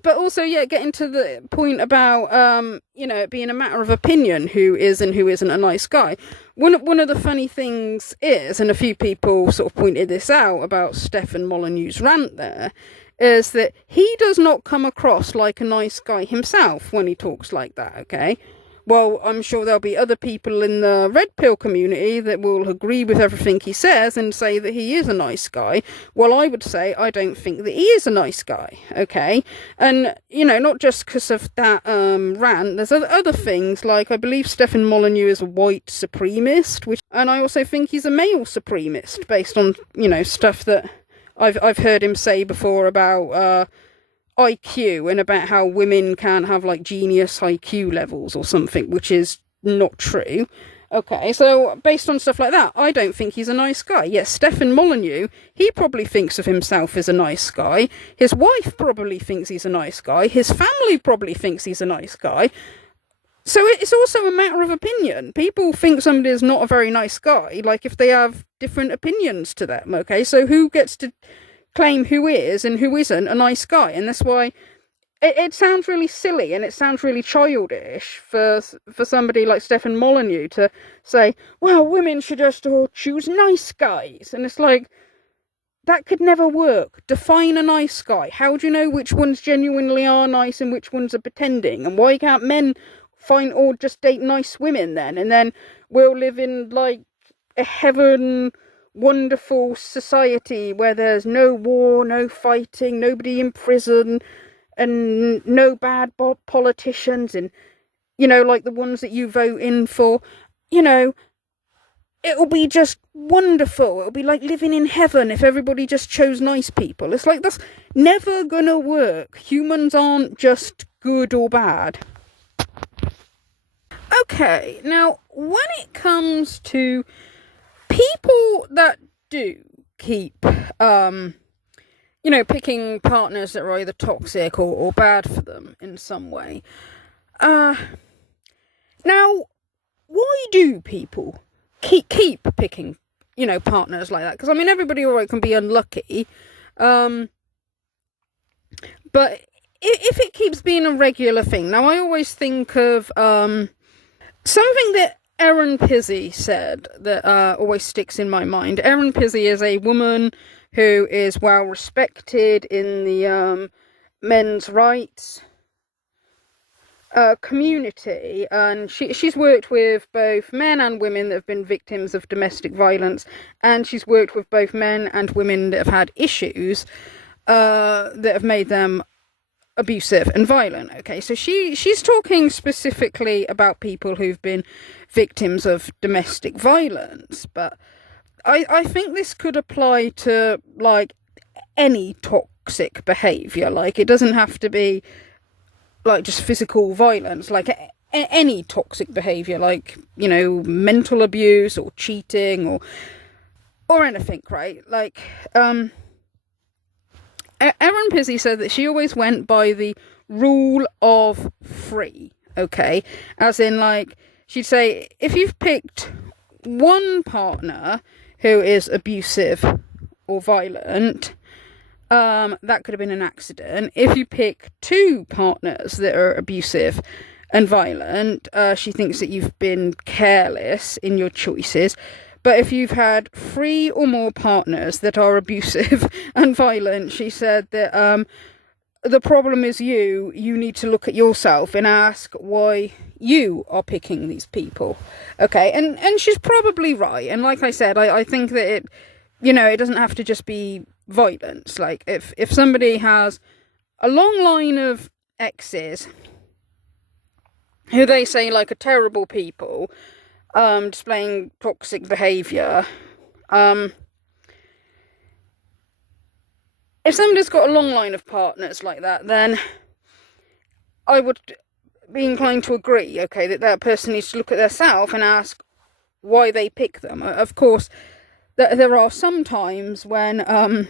But also, yeah, getting to the point about, you know, it being a matter of opinion who is and who isn't a nice guy. One of the funny things is, and a few people sort of pointed this out about Stefan Molyneux's rant there, is that he does not come across like a nice guy himself when he talks like that, okay? Well, I'm sure there'll be other people in the red pill community that will agree with everything he says and say that he is a nice guy. Well, I would say I don't think that he is a nice guy, okay? And, you know, not just because of that rant, there's other things, like I believe Stefan Molyneux is a white supremacist, and I also think he's a male supremacist, based on, you know, stuff that I've heard him say before about IQ, and about how women can't have, like, genius IQ levels or something, which is not true. Okay, so based on stuff like that, I don't think he's a nice guy. Yes, Stefan Molyneux, he probably thinks of himself as a nice guy. His wife probably thinks he's a nice guy. His family probably thinks he's a nice guy. So it's also a matter of opinion. People think somebody is not a very nice guy, like, if they have different opinions to them, okay? So who gets to claim who is and who isn't a nice guy? And that's why it sounds really silly, and it sounds really childish for somebody like Stefan Molyneux to say, well, women should just all choose nice guys. And it's like, that could never work. Define a nice guy. How do you know which ones genuinely are nice and which ones are pretending? And why can't men find or just date nice women then? And then we'll live in, like, a heaven wonderful society where there's no war, no fighting, nobody in prison, and no bad politicians, and, you know, like the ones that you vote in for, you know, it'll be just wonderful. It'll be like living in heaven if everybody just chose nice people. It's like, that's never gonna work. Humans aren't just good or bad. Okay, now, when it comes to people that do keep, you know, picking partners that are either toxic or bad for them in some way, now, why do people keep picking, you know, partners like that? Because, I mean, everybody, all right, can be unlucky, but if it keeps being a regular thing, now I always think of something that Erin Pizzey said that always sticks in my mind. Erin Pizzey is a woman who is well respected in the men's rights community, and she's worked with both men and women that have been victims of domestic violence, and she's worked with both men and women that have had issues that have made them abusive and violent. Okay, so she's talking specifically about people who've been victims of domestic violence, but I think this could apply to like any toxic behavior. Like, it doesn't have to be like just physical violence, like any toxic behavior, like, you know, mental abuse or cheating or anything, right? Like, Erin Pizzey said that she always went by the rule of three, okay? As in, like, she'd say, if you've picked one partner who is abusive or violent, that could have been an accident. If you pick two partners that are abusive and violent, she thinks that you've been careless in your choices. But if you've had 3 or more partners that are abusive and violent, she said that the problem is you need to look at yourself and ask why you are picking these people. Okay, and she's probably right. And like I said, I think that it, you know, it doesn't have to just be violence. Like, if somebody has a long line of exes who they say like are terrible people, displaying toxic behaviour, if somebody's got a long line of partners like that, then I would be inclined to agree, okay, that person needs to look at themselves and ask why they pick them. Of course, there are some times when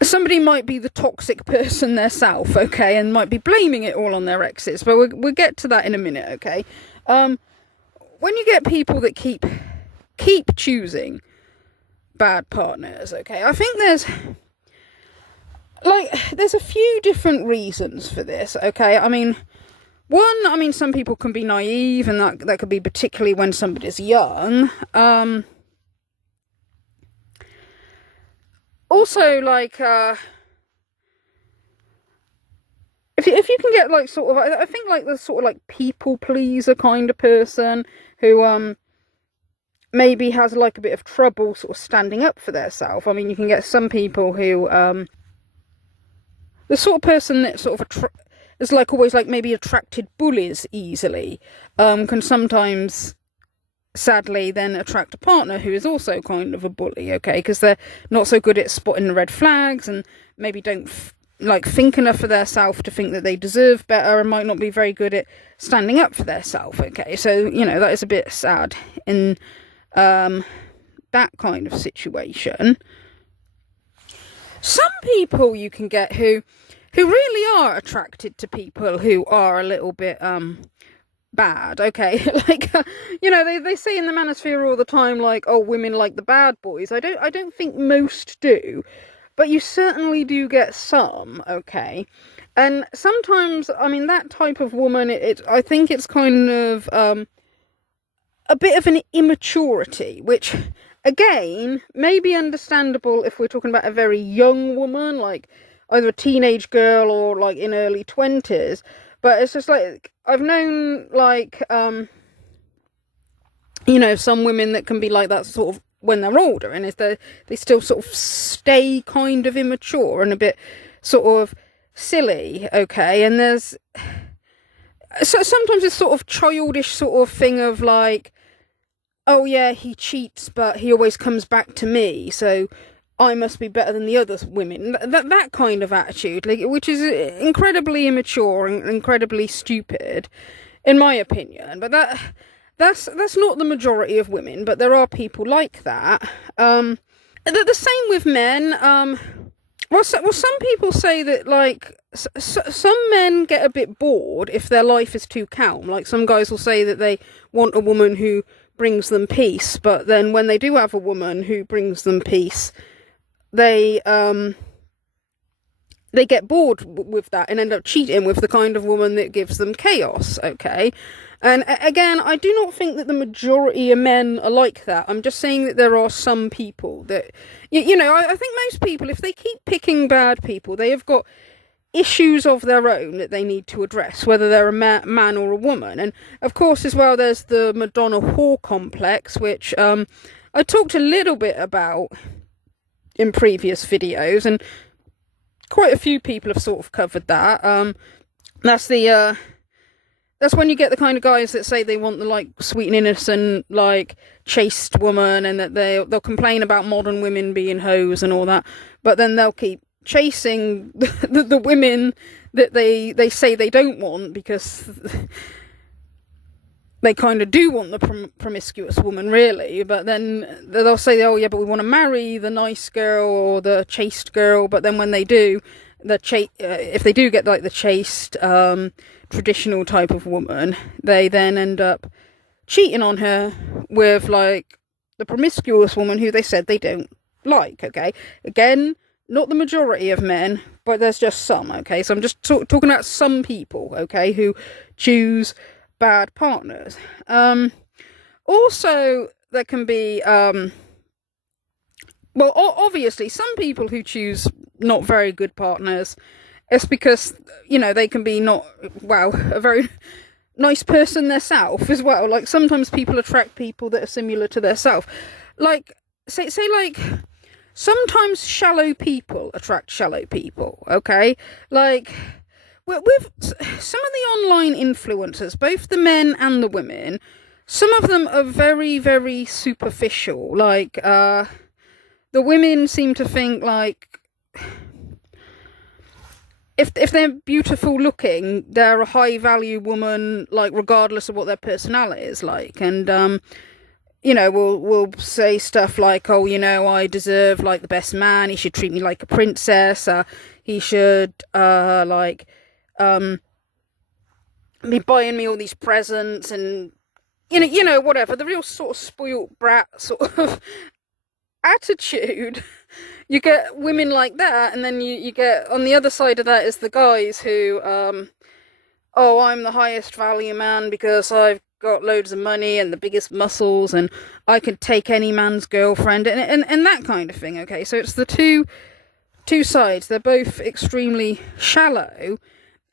somebody might be the toxic person themselves, okay, and might be blaming it all on their exes, but we'll get to that in a minute, okay? When you get people that keep choosing bad partners, okay, I think there's a few different reasons for this, okay? I mean, some people can be naive, and that could be particularly when somebody's young. Also, like, if you can get, like, sort of, I think, like, the sort of, like, people pleaser kind of person who, maybe has, like, a bit of trouble sort of standing up for theirself. I mean, you can get some people who, the sort of person that sort of is, like, always, like, maybe attracted bullies easily, can sometimes, sadly, then attract a partner who is also kind of a bully, okay, because they're not so good at spotting the red flags and maybe don't think enough of themselves to think that they deserve better, and might not be very good at standing up for themselves, okay? So, you know, that is a bit sad in that kind of situation. Some people you can get who really are attracted to people who are a little bit bad, okay? Like, you know, they say in the manosphere all the time, like, oh, women like the bad boys. I don't think most do, but you certainly do get some, okay? And sometimes, I mean, that type of woman, I think it's kind of a bit of an immaturity, which, again, may be understandable if we're talking about a very young woman, like either a teenage girl or like in early 20s. But it's just like, I've known, like, you know, some women that can be like that sort of when they're older, and they still sort of stay kind of immature and a bit sort of silly, okay? And there's sometimes this sort of childish sort of thing of like, oh yeah, he cheats, but he always comes back to me, so I must be better than the other women. That kind of attitude, like, which is incredibly immature and incredibly stupid, in my opinion. But that's not the majority of women, but there are people like that. The same with men. Well, some people say that, like, some men get a bit bored if their life is too calm. Like, some guys will say that they want a woman who brings them peace, but then when they do have a woman who brings them peace, they they get bored with that and end up cheating with the kind of woman that gives them chaos, okay? And again, I do not think that the majority of men are like that. I'm just saying that there are some people that, you know, I think most people, if they keep picking bad people, they have got issues of their own that they need to address, whether they're a man or a woman. And of course, as well, there's the Madonna whore complex, which I talked a little bit about in previous videos, and quite a few people have sort of covered that. That's when you get the kind of guys that say they want the, like, sweet and innocent, like, chaste woman, and that they'll complain about modern women being hoes and all that, but then they'll keep chasing the women that they say they don't want, because they kind of do want the promiscuous woman, really. But then they'll say, oh yeah, but we want to marry the nice girl or the chaste girl. But then when they do, if they do get, like, the chaste, traditional type of woman, they then end up cheating on her with, like, the promiscuous woman who they said they don't like, okay? Again, not the majority of men, but there's just some, okay? So I'm just talking about some people, okay, who choose bad partners. Also, there can be, well, obviously, some people who choose not very good partners, it's because, you know, they can be not, wow, a very nice person themselves as well. Like, sometimes people attract people that are similar to themselves. Like, say like, sometimes shallow people attract shallow people, okay? Like, with some of the online influencers, both the men and the women, some of them are very, very superficial. Like, the women seem to think, like, if they're beautiful looking, they're a high value woman, like, regardless of what their personality is like. And, you know, we'll say stuff like, oh, you know, I deserve, like, the best man, he should treat me like a princess, he should, be buying me all these presents, and, you know, whatever, the real sort of spoilt brat sort of attitude. You get women like that, and then you get, on the other side of that is the guys who, oh, I'm the highest value man because I've got loads of money and the biggest muscles, and I can take any man's girlfriend, and that kind of thing, okay? So it's the two sides. They're both extremely shallow,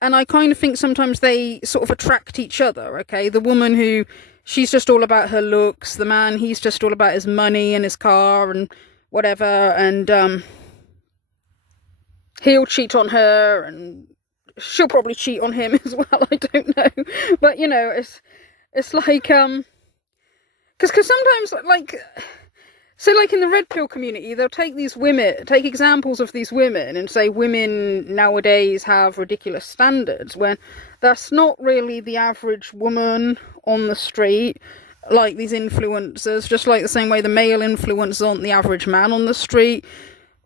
and I kind of think sometimes they sort of attract each other, okay? The woman who, she's just all about her looks, the man, he's just all about his money and his car and whatever, and he'll cheat on her, and she'll probably cheat on him as well, I don't know. But, you know, it's like, because sometimes, like, so, like, in the red pill community, they'll take examples of these women and say women nowadays have ridiculous standards, when that's not really the average woman on the street. Like, these influencers, just like the same way the male influencers aren't the average man on the street,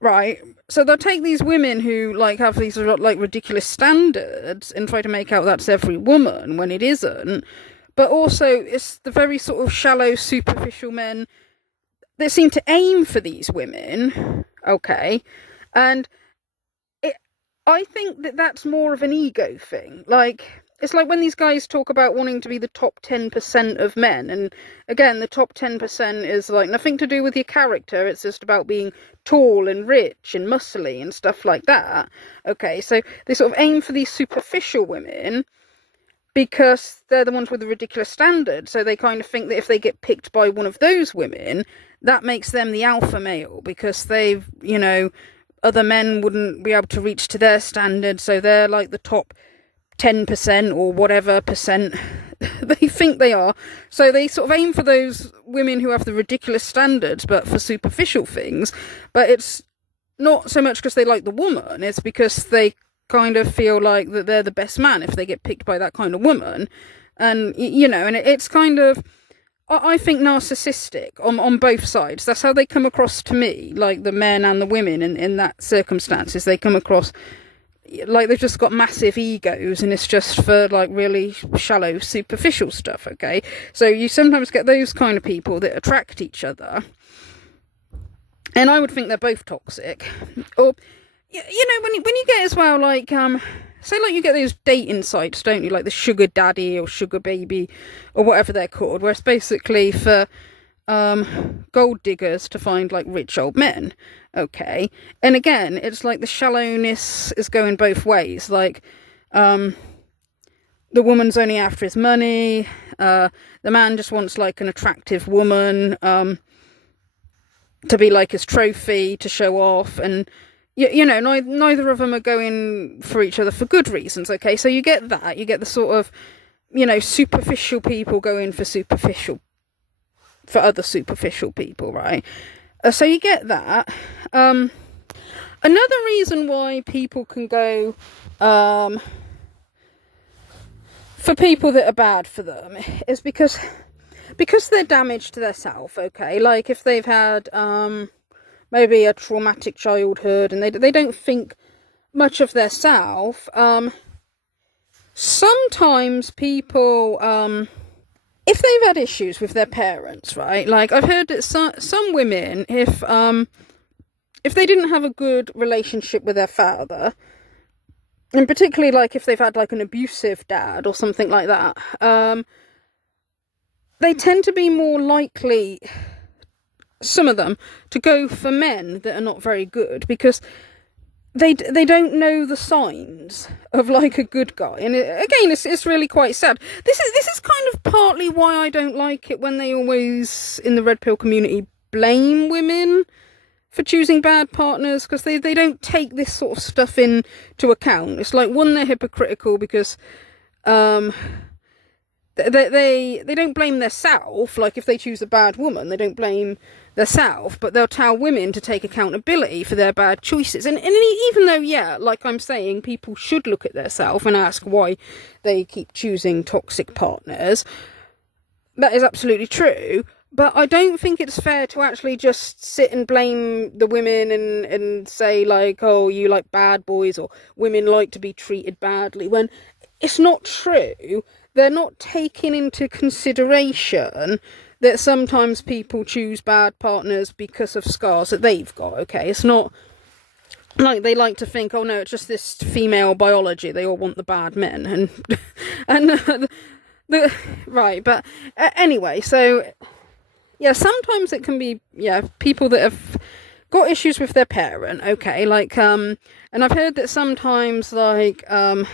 right? So they'll take these women who, like, have these, like, ridiculous standards and try to make out that's every woman, when it isn't. But also, it's the very sort of shallow, superficial men that seem to aim for these women, okay? And I think that that's more of an ego thing. Like, it's like when these guys talk about wanting to be the top 10% of men, and again, the top 10% is, like, nothing to do with your character, it's just about being tall and rich and muscly and stuff like that. Okay, so they sort of aim for these superficial women because they're the ones with the ridiculous standard, so they kind of think that if they get picked by one of those women, that makes them the alpha male, because they've, you know, other men wouldn't be able to reach to their standard, so they're, like, the top 10% or whatever percent they think they are. So they sort of aim for those women who have the ridiculous standards, but for superficial things. But it's not so much because they like the woman, it's because they kind of feel like that they're the best man if they get picked by that kind of woman. And, you know, and it's kind of, I think, narcissistic on both sides. That's how they come across to me, like the men and the women in that circumstances. They come across like they've just got massive egos, and it's just for, like, really shallow, superficial stuff, okay? So you sometimes get those kind of people that attract each other, and I would think they're both toxic. Or you know, when you get as well, like, say, like, you get those dating sites, don't you? Like the sugar daddy or sugar baby or whatever they're called, where it's basically for gold diggers to find, like, rich old men. Okay. And again, it's like the shallowness is going both ways. Like, the woman's only after his money. The man just wants, like, an attractive woman, to be like his trophy, to show off. And you know, neither of them are going for each other for good reasons, okay? So you get that. You get the sort of, you know, superficial people going for other superficial people, right? So you get that. Another reason why people can go for people that are bad for them is because they're damaged to their self, okay? Like if they've had maybe a traumatic childhood and they don't think much of their self. Sometimes people, if they've had issues with their parents, right? Like I've heard that some women, if they didn't have a good relationship with their father, and particularly like if they've had like an abusive dad or something like that, they tend to be more likely, some of them, to go for men that are not very good because they don't know the signs of like a good guy. And again, it's really quite sad. This is kind of partly why I don't like it when they always in the red pill community blame women for choosing bad partners, because they don't take this sort of stuff into account. It's like, one, they're hypocritical because they don't blame their self. Like if they choose a bad woman, they don't blame their self, but they'll tell women to take accountability for their bad choices. And even though, yeah, like I'm saying, people should look at their self and ask why they keep choosing toxic partners, that is absolutely true. But I don't think it's fair to actually just sit and blame the women and say like, oh, you like bad boys or women like to be treated badly, when it's not true. They're not taking into consideration that sometimes people choose bad partners because of scars that they've got, okay? It's not like they like to think, oh no, it's just this female biology, they all want the bad men, right, but anyway, so yeah, sometimes it can be, yeah, people that have got issues with their parent, okay, like, and I've heard that sometimes, like, you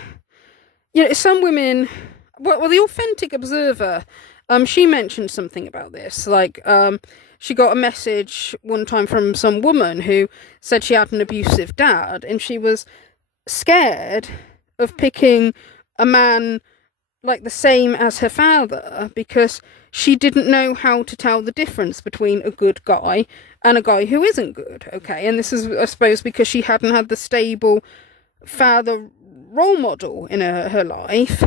know, some women, well, the Authentic Observer, she mentioned something about this, like, she got a message one time from some woman who said she had an abusive dad, and she was scared of picking a man like the same as her father because she didn't know how to tell the difference between a good guy and a guy who isn't good, okay? And this is, I suppose, because she hadn't had the stable father role model in her life,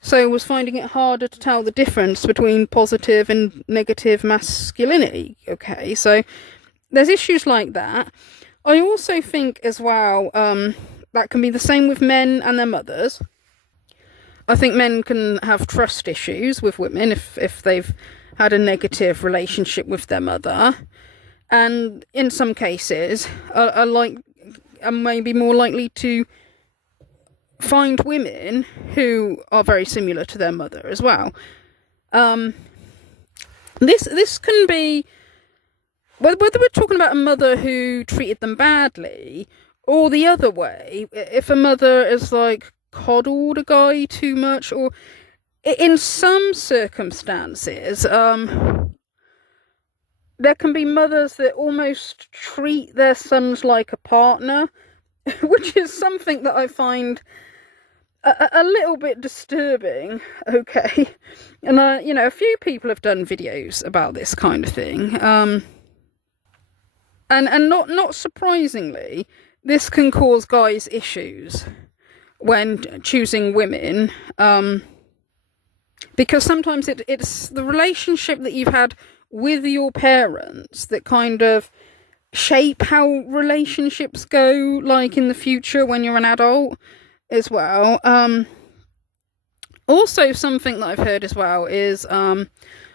so was finding it harder to tell the difference between positive and negative masculinity, okay? So there's issues like that. I also think as well, that can be the same with men and their mothers. I think men can have trust issues with women if they've had a negative relationship with their mother, and in some cases are maybe more likely to find women who are very similar to their mother as well. This can be whether we're talking about a mother who treated them badly, or the other way, if a mother is like coddled a guy too much, or in some circumstances, there can be mothers that almost treat their sons like a partner, which is something that I find a little bit disturbing, okay? And, you know, a few people have done videos about this kind of thing, and not surprisingly, this can cause guys issues when choosing women, because sometimes it's the relationship that you've had with your parents that kind of shape how relationships go, like in the future when you're an adult as well. Also, something that I've heard as well is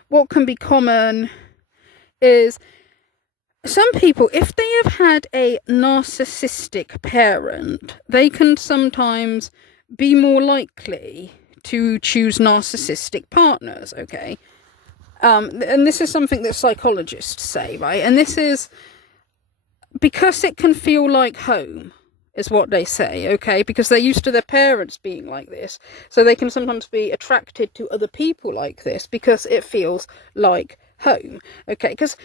what can be common is some people, if they have had a narcissistic parent, they can sometimes be more likely to choose narcissistic partners, okay? And this is something that psychologists say, right? And this is because it can feel like home, is what they say, okay? Because they're used to their parents being like this. So they can sometimes be attracted to other people like this because it feels like home, okay? Because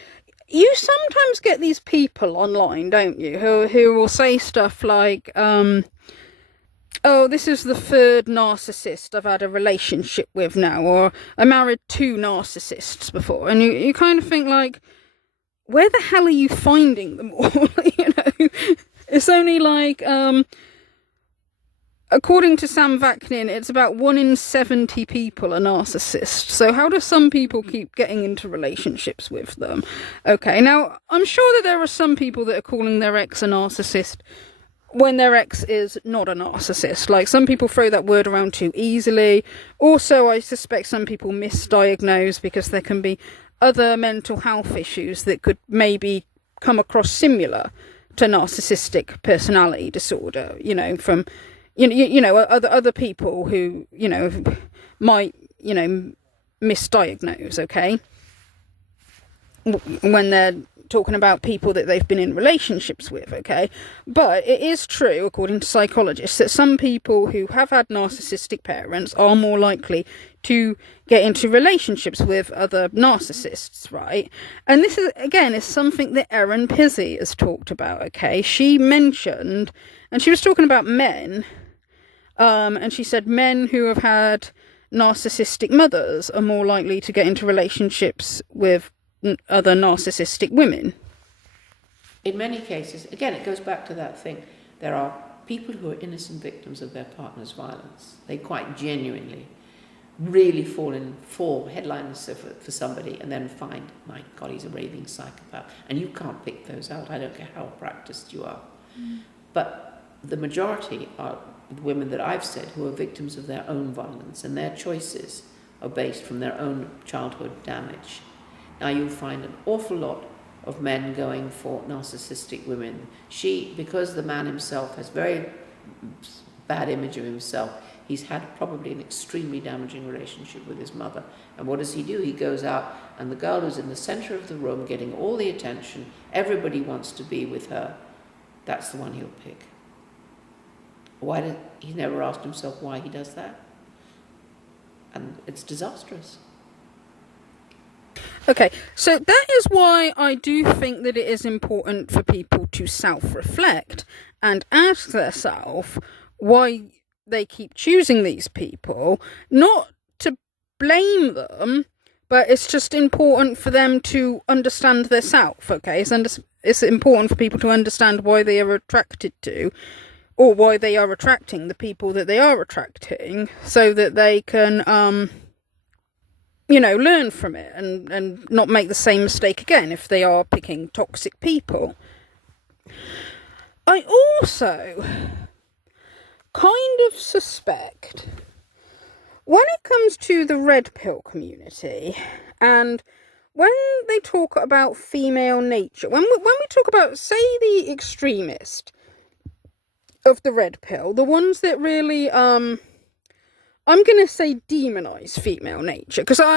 you sometimes get these people online, don't you, who will say stuff like, oh, this is the third narcissist I've had a relationship with now, or I married 2 narcissists before, and you kind of think, like, where the hell are you finding them all? You know, it's only like, according to Sam Vaknin, it's about 1 in 70 people are narcissists. So how do some people keep getting into relationships with them? Okay, now, I'm sure that there are some people that are calling their ex a narcissist when their ex is not a narcissist. Like, some people throw that word around too easily. Also, I suspect some people misdiagnose because there can be other mental health issues that could maybe come across similar to narcissistic personality disorder, you know, from, you know, other people who, you know, might, you know, misdiagnose, okay? When they're talking about people that they've been in relationships with, okay? But it is true, according to psychologists, that some people who have had narcissistic parents are more likely to get into relationships with other narcissists, right? And this is, again, is something that Erin Pizzey has talked about, okay? She mentioned, and she was talking about men, and she said men who have had narcissistic mothers are more likely to get into relationships with other narcissistic women. In many cases, again, it goes back to that thing. There are people who are innocent victims of their partner's violence. They quite genuinely really fall headliners for somebody and then find, my God, he's a raving psychopath. And you can't pick those out. I don't care how practiced you are. But the majority are women that I've said who are victims of their own violence, and their choices are based from their own childhood damage. Now you'll find an awful lot of men going for narcissistic women. Because the man himself has very bad image of himself, he's had probably an extremely damaging relationship with his mother. And what does he do? He goes out, and the girl who's in the center of the room getting all the attention, everybody wants to be with her, that's the one he'll pick. He never asked himself why he does that. And it's disastrous. Okay, so that is why I do think that it is important for people to self-reflect and ask themselves why they keep choosing these people, not to blame them, but it's just important for them to understand their self, okay? It's important for people to understand why they are attracted to, or why they are attracting the people that they are attracting, so that they can, you know, learn from it and not make the same mistake again if they are picking toxic people. I also kind of suspect, when it comes to the red pill community, and when they talk about female nature, when we talk about, say, the extremist of the red pill, the ones that really, I'm going to say demonize female nature, because fair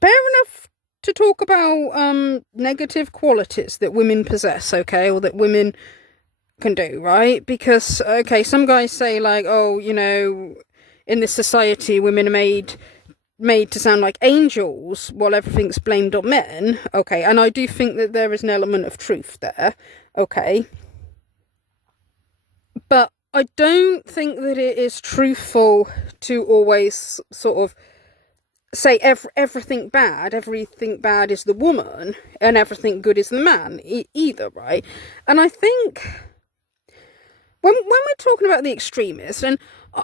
enough to talk about negative qualities that women possess, okay, or that women can do, right? Because, okay, some guys say, like, oh, you know, in this society women are made to sound like angels while everything's blamed on men, okay, and I do think that there is an element of truth there, okay, but I don't think that it is truthful to always sort of say everything bad is the woman and everything good is the man either, right? And I think when we're talking about the extremists, and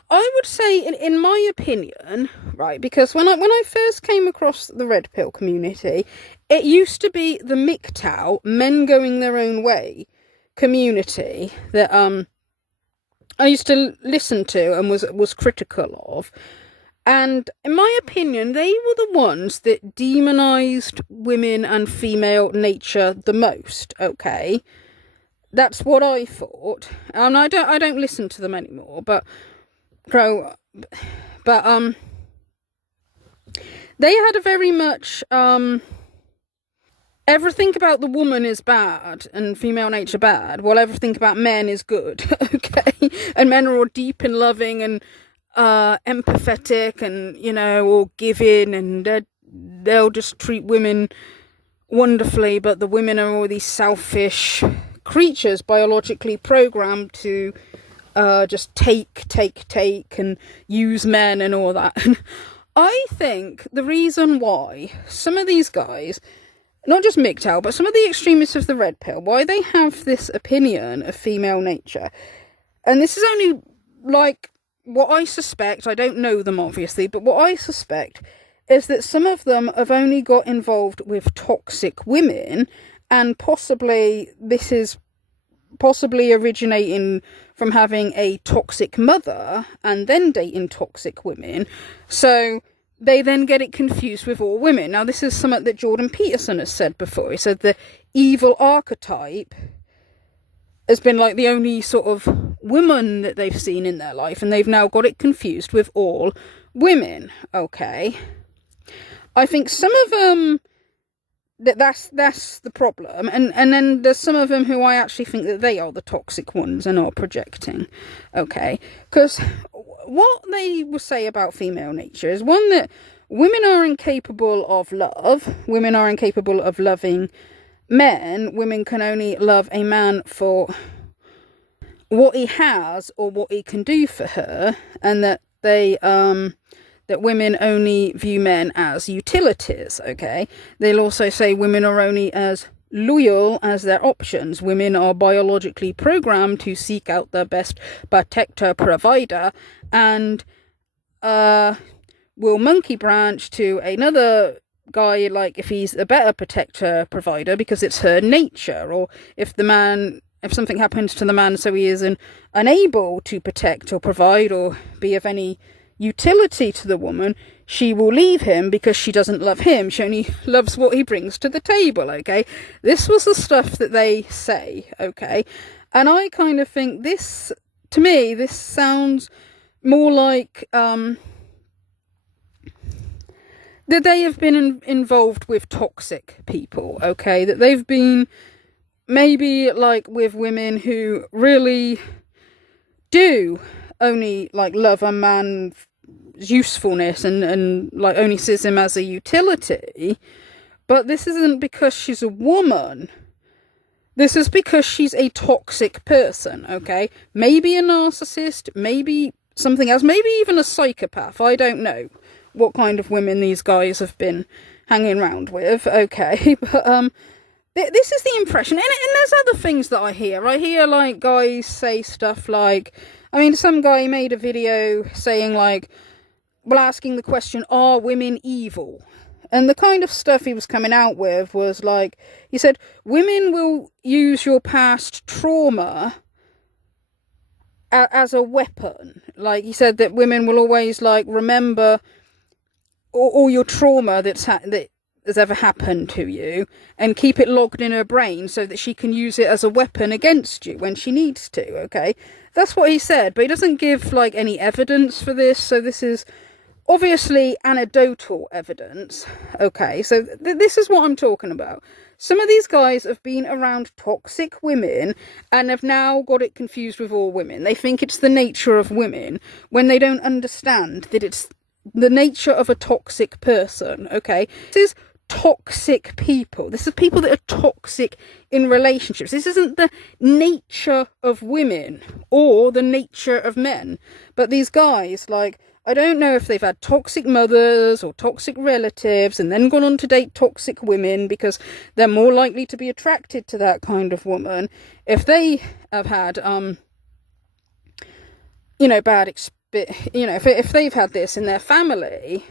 I would say, in my opinion, right, because when I first came across the red pill community, it used to be the MGTOW, men going their own way community, that I used to listen to and was critical of. And in my opinion, they were the ones that demonized women and female nature the most, okay? That's what I thought. And I don't listen to them anymore, but they had a very much everything about the woman is bad and female nature bad, while everything about men is good, okay? And men are all deep and loving and empathetic and, you know, all giving, and they'll just treat women wonderfully, but the women are all these selfish creatures biologically programmed to just take and use men and all that. And I think the reason why some of these guys, not just MGTOW, but some of the extremists of the red pill, why they have this opinion of female nature, and this is only like what I suspect, I don't know them obviously, but what I suspect is that some of them have only got involved with toxic women, and possibly this is possibly originating from having a toxic mother and then dating toxic women. So they then get it confused with all women. Now, this is something that Jordan Peterson has said before. He said the evil archetype has been like the only sort of woman that they've seen in their life, and they've now got it confused with all women. Okay. I think some of them, that's the problem, and then there's some of them who I actually think that they are the toxic ones and are projecting, okay? Because what they will say about female nature is, one, that women are incapable of love, women are incapable of loving men, women can only love a man for what he has or what he can do for her, and that they that women only view men as utilities, okay? They'll also say women are only as loyal as their options. Women are biologically programmed to seek out the best protector provider, and will monkey branch to another guy, like if he's a better protector provider because it's her nature, or if something happens to the man so he is unable to protect or provide or be of any utility to the woman, she will leave him because she doesn't love him. She only loves what he brings to the table, okay? This was the stuff that they say, okay? And I kind of think this, to me, this sounds more like that they have been involved with toxic people, okay? That they've been maybe like with women who really do only like love a man's usefulness and like only sees him as a utility, but this isn't because she's a woman. This is because she's a toxic person, okay? Maybe a narcissist, maybe something else, maybe even a psychopath. I don't know what kind of women these guys have been hanging around with, okay? But this is the impression, and there's other things that I hear. I hear like guys say stuff like, I mean, some guy made a video saying like, well, asking the question, are women evil? And the kind of stuff he was coming out with was like, he said, women will use your past trauma as a weapon. Like, he said that women will always like remember all your trauma that has ever happened to you and keep it logged in her brain so that she can use it as a weapon against you when she needs to, okay? That's what he said, but he doesn't give like any evidence for this, so this is obviously anecdotal evidence, okay? So this is what I'm talking about. Some of these guys have been around toxic women and have now got it confused with all women. They think it's the nature of women when they don't understand that it's the nature of a toxic person, okay? This is toxic people. This is people that are toxic in relationships. This isn't the nature of women or the nature of men. But these guys, like, I don't know if they've had toxic mothers or toxic relatives and then gone on to date toxic women because they're more likely to be attracted to that kind of woman. If they have had, bad experience, if they've had this in their family.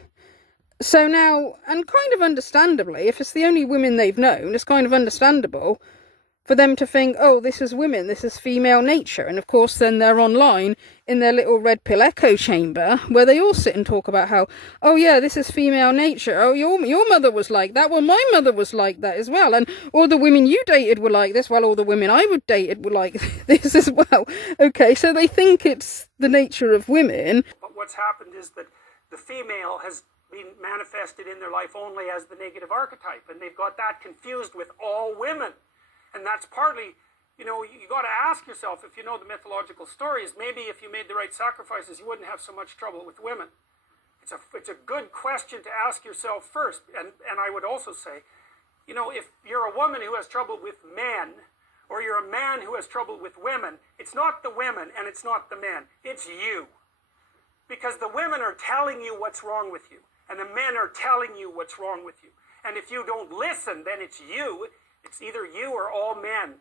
So now, and kind of understandably, if it's the only women they've known, it's kind of understandable for them to think, oh, this is women, this is female nature. And of course, then they're online in their little red pill echo chamber where they all sit and talk about how, oh yeah, this is female nature. Oh, your mother was like that. Well, my mother was like that as well. And all the women you dated were like this. Well, all the women I would date were like this as well. Okay, so they think it's the nature of women. But what's happened is that the female has been manifested in their life only as the negative archetype, and they've got that confused with all women. And that's partly, you got to ask yourself, if you know the mythological stories, maybe if you made the right sacrifices, you wouldn't have so much trouble with women. It's a good question to ask yourself first. And I would also say, if you're a woman who has trouble with men, or you're a man who has trouble with women, it's not the women and it's not the men, it's you. Because the women are telling you what's wrong with you, and the men are telling you what's wrong with you. And if you don't listen, then it's you. It's either you or all men.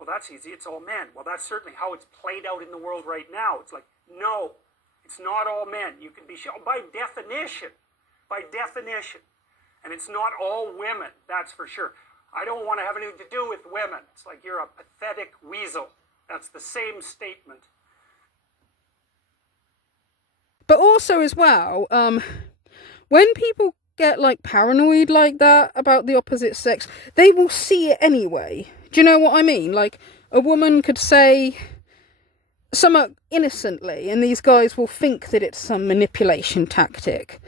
Well, that's easy. It's all men. Well, that's certainly how it's played out in the world right now. It's like, no, it's not all men. You can be shown by definition. And it's not all women, that's for sure. I don't want to have anything to do with women. It's like you're a pathetic weasel. That's the same statement. But also as well, when people get like paranoid like that about the opposite sex, they will see it anyway. Do you know what I mean? Like, a woman could say somewhat innocently, and these guys will think that it's some manipulation tactic.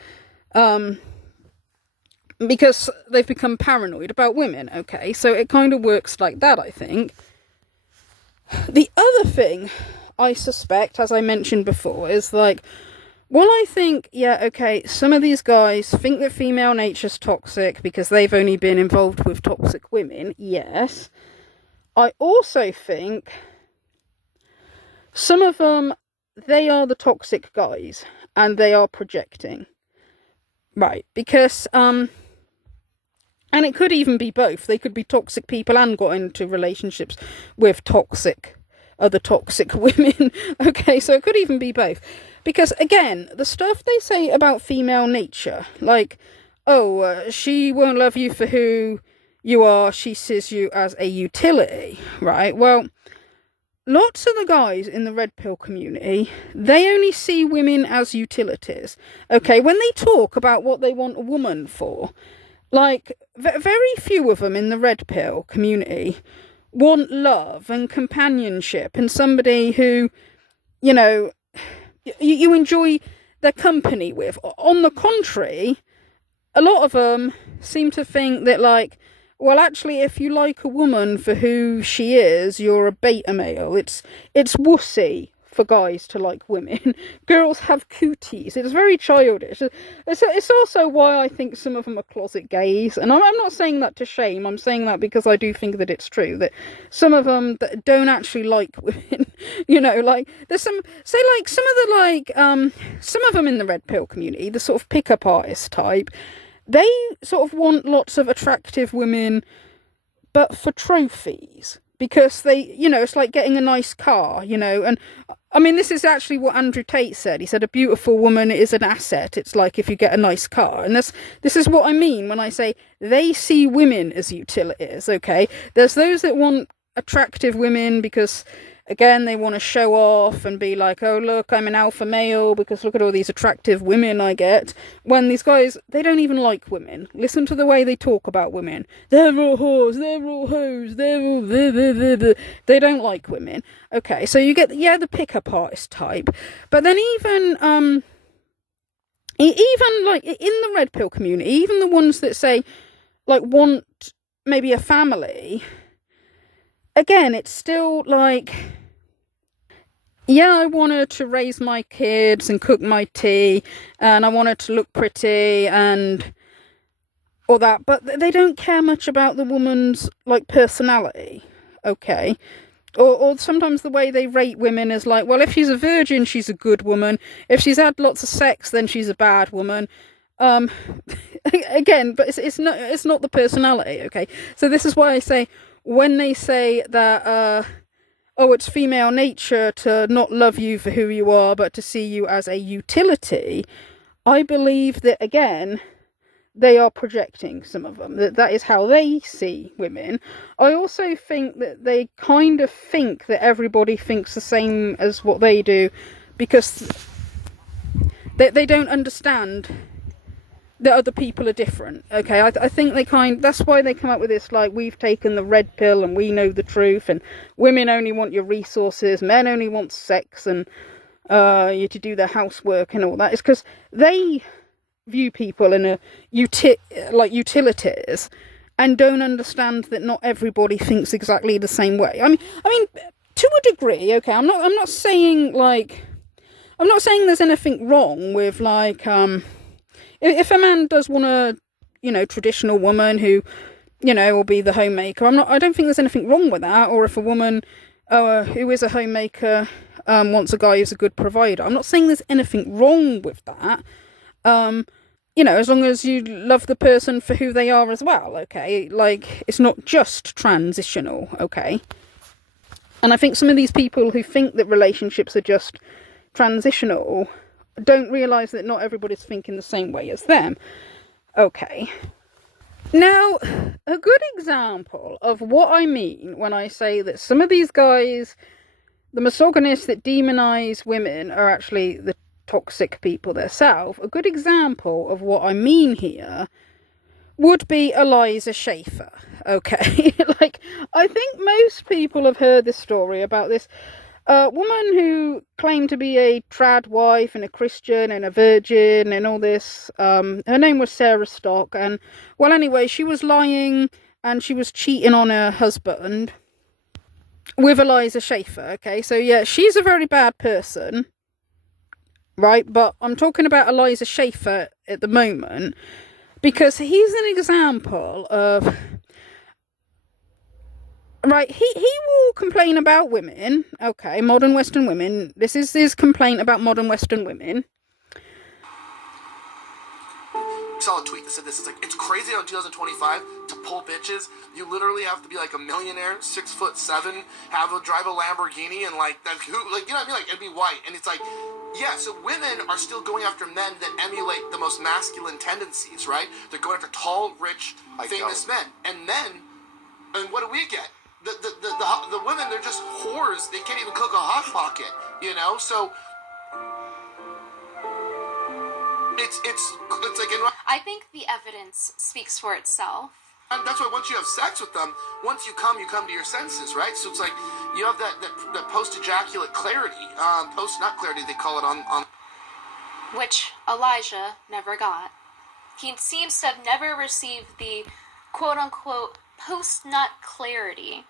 Because they've become paranoid about women, okay? So it kind of works like that, I think. The other thing I suspect, as I mentioned before, is like, well, I think, yeah, okay, some of these guys think that female nature's toxic because they've only been involved with toxic women, yes. I also think some of them, they are the toxic guys, and they are projecting. Right, because, and it could even be both. They could be toxic people and got into relationships with other toxic women. Okay, so it could even be both. Because, again, the stuff they say about female nature, like, she won't love you for who you are, she sees you as a utility, right? Well, lots of the guys in the red pill community, they only see women as utilities. Okay, when they talk about what they want a woman for, like, very few of them in the red pill community want love and companionship and somebody who, you enjoy their company with. On the contrary, a lot of them seem to think that, like, well, actually, if you like a woman for who she is, you're a beta male. It's wussy for guys to like women. Girls have cooties. It's very childish. It's also why I think some of them are closet gays. And I'm not saying that to shame. I'm saying that because I do think that it's true. That some of them that don't actually like women, like there's some of them in the red pill community, the sort of pickup artist type, they sort of want lots of attractive women, but for trophies. Because they, it's like getting a nice car, and I mean, this is actually what Andrew Tate said. He said a beautiful woman is an asset. It's like if you get a nice car. And this is what I mean when I say they see women as utilities, okay? There's those that want attractive women because, again, they want to show off and be like, oh, look, I'm an alpha male because look at all these attractive women I get. When these guys, they don't even like women. Listen to the way they talk about women. They're all whores, they're all hoes, they're all blah. They don't like women. Okay, so you get, the pickup artist type. But then even like in the red pill community, even the ones that say, like, want maybe a family, again, it's still like, I wanted to raise my kids and cook my tea, and I wanted to look pretty and all that, but they don't care much about the woman's, like, personality, okay? Or sometimes the way they rate women is like, well, if she's a virgin, she's a good woman. If she's had lots of sex, then she's a bad woman. Again, but it's not the personality, okay? So this is why I say, when they say that, it's female nature to not love you for who you are, but to see you as a utility, I believe that, again, they are projecting, some of them, that is how they see women. I also think that they kind of think that everybody thinks the same as what they do, because they don't understand that other people are different. Okay, I think that's why they come up with this, like, we've taken the red pill and we know the truth, and women only want your resources, men only want sex, and you to do their housework and all that. It's because they view people in a utilities, and don't understand that not everybody thinks exactly the same way. I mean, to a degree, okay. I'm not saying there's anything wrong with, like, if a man does want a, traditional woman who, will be the homemaker. I don't think there's anything wrong with that. Or if a woman who is a homemaker wants a guy who's a good provider. I'm not saying there's anything wrong with that. As long as you love the person for who they are as well, okay? Like, it's not just transitional, okay? And I think some of these people who think that relationships are just transitional don't realise that not everybody's thinking the same way as them. Okay. Now, a good example of what I mean when I say that some of these guys, the misogynists that demonise women, are actually the toxic people themselves. A good example of what I mean here would be Eliza Schaefer. Okay, like, I think most people have heard this story about this woman who claimed to be a trad wife and a Christian and a virgin and all this. Her name was Sarah Stock, and, well, anyway, she was lying and she was cheating on her husband with Eliza Schaefer. Okay, so yeah, she's a very bad person, right? But I'm talking about Eliza Schaefer at the moment because he's an example of, right, he will complain about women, okay, modern Western women. This is his complaint about modern Western women. I saw a tweet that said this. It's like, it's crazy how in 2025 to pull bitches, you literally have to be like a millionaire, 6'7", drive a Lamborghini, and like that. Who, like, you know what I mean? Like, and be white. And it's like, yeah. So women are still going after men that emulate the most masculine tendencies, right? They're going after tall, rich, famous men. And men, and what do we get? The women, they're just whores. They can't even cook a hot pocket, you know. So it's like I think the evidence speaks for itself. And that's why once you have sex with them, once you come to your senses, right? So it's like you have that post-ejaculate clarity, not clarity, they call it on which Elijah never got. He seems to have never received the quote-unquote post-nut clarity,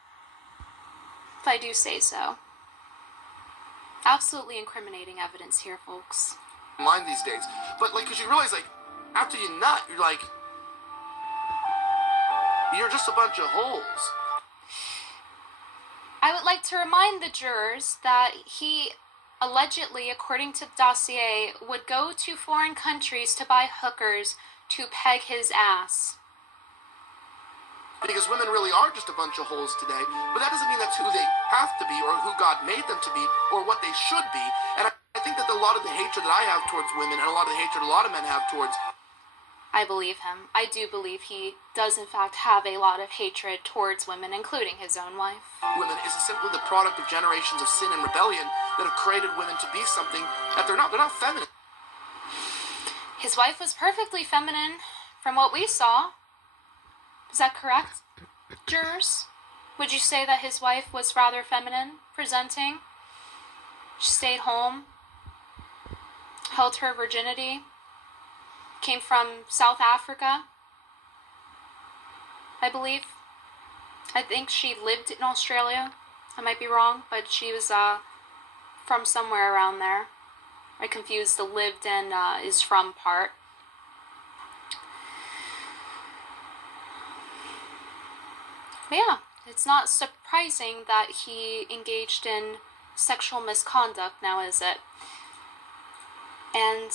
if I do say so. Absolutely incriminating evidence here, folks. Mind these days. But, like, because you realize, like, after you nut, you're like, you're just a bunch of holes. I would like to remind the jurors that he allegedly, according to the dossier, would go to foreign countries to buy hookers to peg his ass. Because women really are just a bunch of holes today, but that doesn't mean that's who they have to be or who God made them to be or what they should be. And I think that a lot of the hatred that I have towards women and a lot of the hatred a lot of men have towards... I believe him. I do believe he does in fact have a lot of hatred towards women, including his own wife. Women is simply the product of generations of sin and rebellion that have created women to be something that they're not. They're not feminine. His wife was perfectly feminine from what we saw. Is that correct, jurors? Would you say that his wife was rather feminine, presenting? She stayed home, held her virginity, came from South Africa, I believe. I think she lived in Australia. I might be wrong, but she was from somewhere around there. I confused the lived and is from part. But yeah, it's not surprising that he engaged in sexual misconduct now, is it? And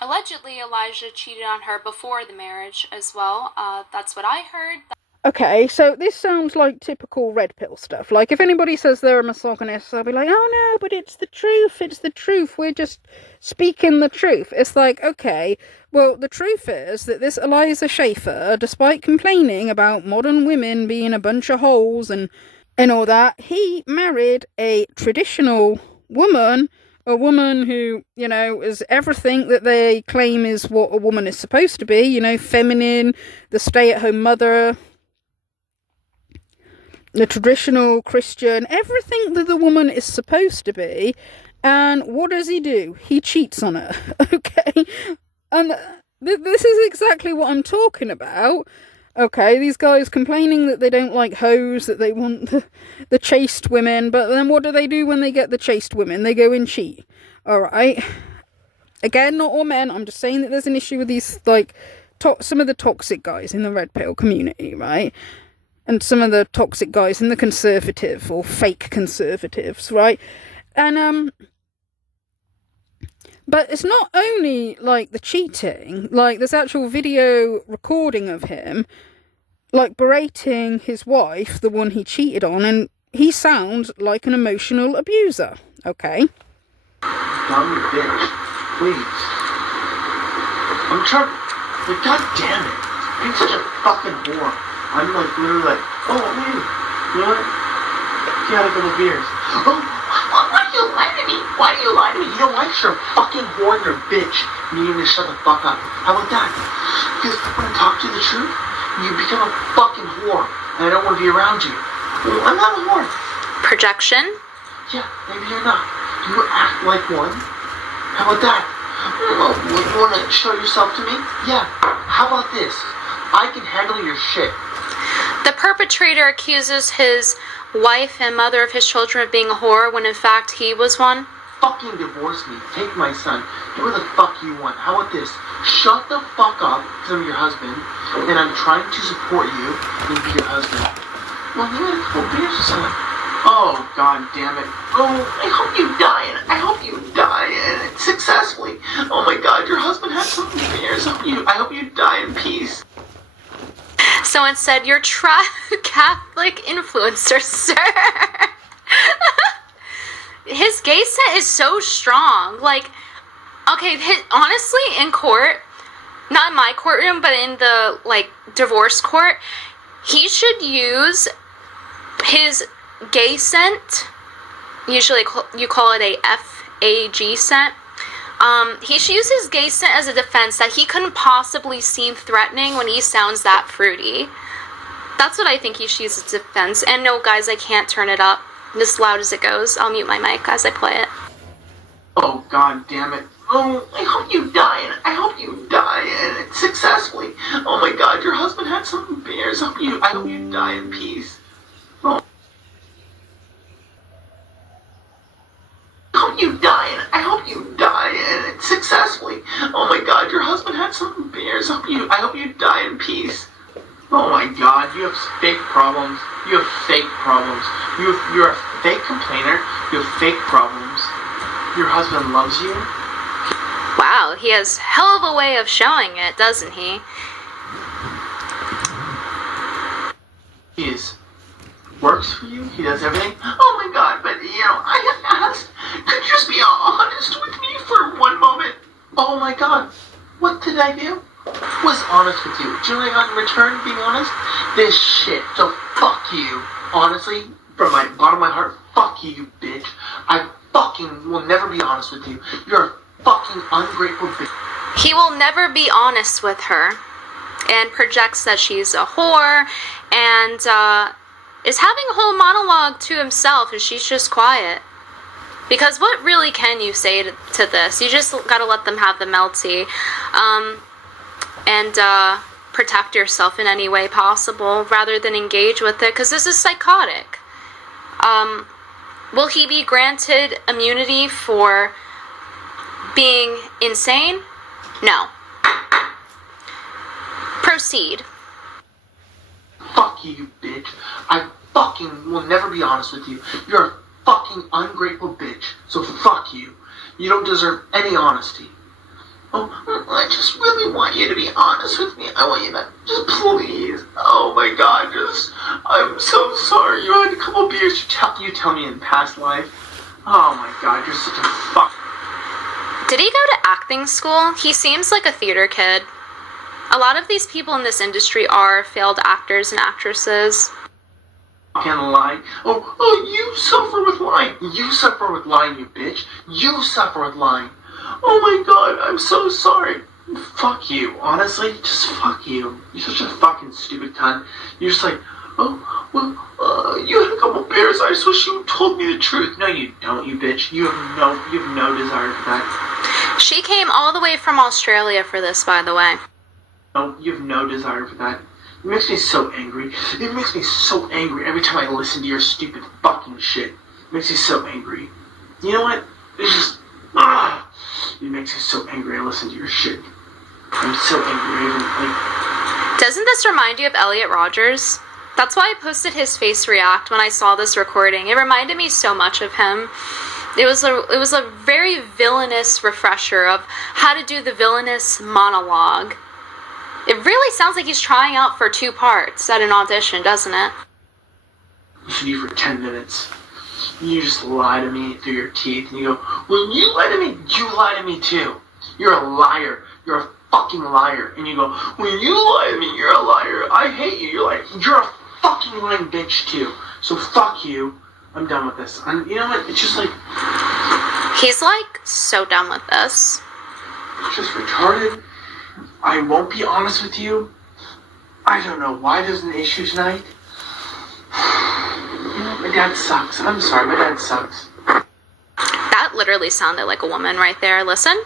allegedly Elijah cheated on her before the marriage as well. That's what I heard. Okay, so this sounds like typical red pill stuff. Like, if anybody says they're a misogynist, I'll be like, oh no, but it's the truth, we're just speaking the truth. It's like, okay, well, the truth is that this Eliza Schaefer, despite complaining about modern women being a bunch of holes and all that, he married a traditional woman, a woman who, you know, is everything that they claim is what a woman is supposed to be, you know, feminine, the stay-at-home mother, the traditional Christian, everything that the woman is supposed to be. And what does he do? He cheats on her. Okay? And this is exactly what I'm talking about. Okay, these guys complaining that they don't like hoes, that they want the chaste women, but then what do they do when they get the chaste women? They go and cheat. Alright? Again, not all men, I'm just saying that there's an issue with these, like, some of the toxic guys in the red pill community, right? And some of the toxic guys in the conservative or fake conservatives, right? And, but it's not only, like, the cheating. Like, there's actual video recording of him, like, berating his wife, the one he cheated on, and he sounds like an emotional abuser, okay? Dumb bitch, please. I'm trying, but god damn it, being such a fucking whore. I'm like literally like, oh man, you know what? She had a couple beers. Oh, why do you lie to me? Why do you lie to me? You know why? You're a fucking whore and you're a bitch. You need to shut the fuck up. How about that? Because when I talk to you the truth, you become a fucking whore, and I don't want to be around you. Well, I'm not a whore. Projection? Yeah, maybe you're not. You act like one. How about that? Oh, you want to show yourself to me? Yeah. How about this? I can handle your shit. The perpetrator accuses his wife and mother of his children of being a whore when in fact he was one. Fucking divorce me. Take my son. Do what the fuck you want. How about this? Shut the fuck up because I'm your husband and I'm trying to support you and be your husband. Well, you had a couple beers or something. Oh, god damn it. Oh, I hope you die. I hope you die successfully. Oh my god, your husband had some beers. I hope you die in peace. So instead, you're Catholic influencer, sir. His gay set is so strong. Like, okay, honestly, in court, not in my courtroom, but in the, like, divorce court, he should use his gay scent. Usually you call it a FAG scent. He should use his gay scent as a defense that he couldn't possibly seem threatening when he sounds that fruity. That's what I think he should use as a defense. And no, guys, I can't turn it up as loud as it goes. I'll mute my mic as I play it. Oh, god damn it. Oh, I hope you die. I hope you die successfully. Oh my god, your husband had some beers. I hope you die in peace. Oh. I hope you die. I hope you die successfully. Oh my god, your husband had some beers. I hope you die in peace. Oh my god, you have fake problems. You have fake problems. You're a fake complainer. You have fake problems. Your husband loves you. Wow, he has hell of a way of showing it, doesn't he? He works for you. He does everything. Oh my god, but you know, I have asked. Could you just be honest with me for one moment? Oh my god, what did I do? Was honest with you. Do you know what I got in return, being honest? This shit. So fuck you. Honestly, from my bottom of my heart, fuck you, you bitch. I fucking will never be honest with you. You're a fucking ungrateful bitch. He will never be honest with her and projects that she's a whore and is having a whole monologue to himself and she's just quiet. Because what really can you say to this? You just gotta let them have the melty. And protect yourself in any way possible rather than engage with it, because this is psychotic. Will he be granted immunity for being insane? No. Proceed. Fuck you, you bitch. I fucking will never be honest with you. You're a fucking ungrateful bitch. So fuck you. You don't deserve any honesty. Oh, I just really want you to be honest with me. I want you to just please. Oh my God, I'm so sorry. You had a couple beers. You tell me in past life. Oh my God, you're such a fuck. Did he go to acting school? He seems like a theater kid. A lot of these people in this industry are failed actors and actresses. Can't lie. Oh, you suffer with lying. You suffer with lying, you bitch. You suffer with lying. Oh my God, I'm so sorry. Fuck you. Honestly, just fuck you. You're such a fucking stupid cunt. You're just like, oh, well, you had a couple beers. I just wish you told me the truth. No, you don't, you bitch. You have no desire for that. She came all the way from Australia for this, by the way. No, you have no desire for that. It makes me so angry. It makes me so angry every time I listen to your stupid fucking shit. It makes me so angry. You know what? It's just, it makes me so angry I listen to your shit. I'm so angry even, like... Doesn't this remind you of Elliot Rogers? That's why I posted his face react when I saw this recording. It reminded me so much of him. It was a very villainous refresher of how to do the villainous monologue. It really sounds like he's trying out for 2 parts at an audition, doesn't it? Listen to you for 10 minutes. You just lie to me through your teeth, and you go, when you lie to me, you lie to me too. You're a liar. You're a fucking liar. And you go, when you lie to me, you're a liar. I hate you. You're a fucking lying bitch too. So fuck you. I'm done with this. And you know what? It's just like... He's like, so done with this. It's just retarded. I won't be honest with you. I don't know why there's an issues night. You know, my dad sucks. I'm sorry, my dad sucks. That literally sounded like a woman right there. Listen.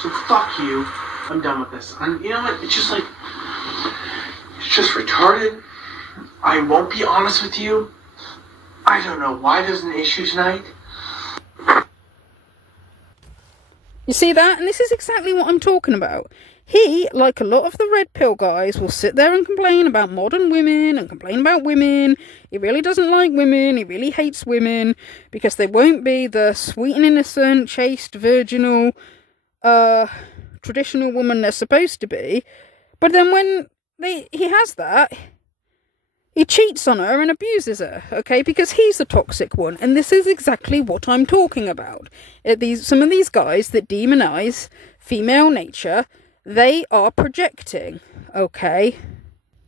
So fuck you. I'm done with this. And you know what? It's just like... It's just retarded. I won't be honest with you. I don't know why there's an issues night. You see that? And this is exactly what I'm talking about. He, like a lot of the red pill guys, will sit there and complain about modern women and complain about women. He really doesn't like women. He really hates women because they won't be the sweet and innocent, chaste, virginal, traditional woman they're supposed to be. But then when he has that, he cheats on her and abuses her, okay, because he's the toxic one. And this is exactly what I'm talking about. Some of these guys that demonize female nature, they are projecting, okay?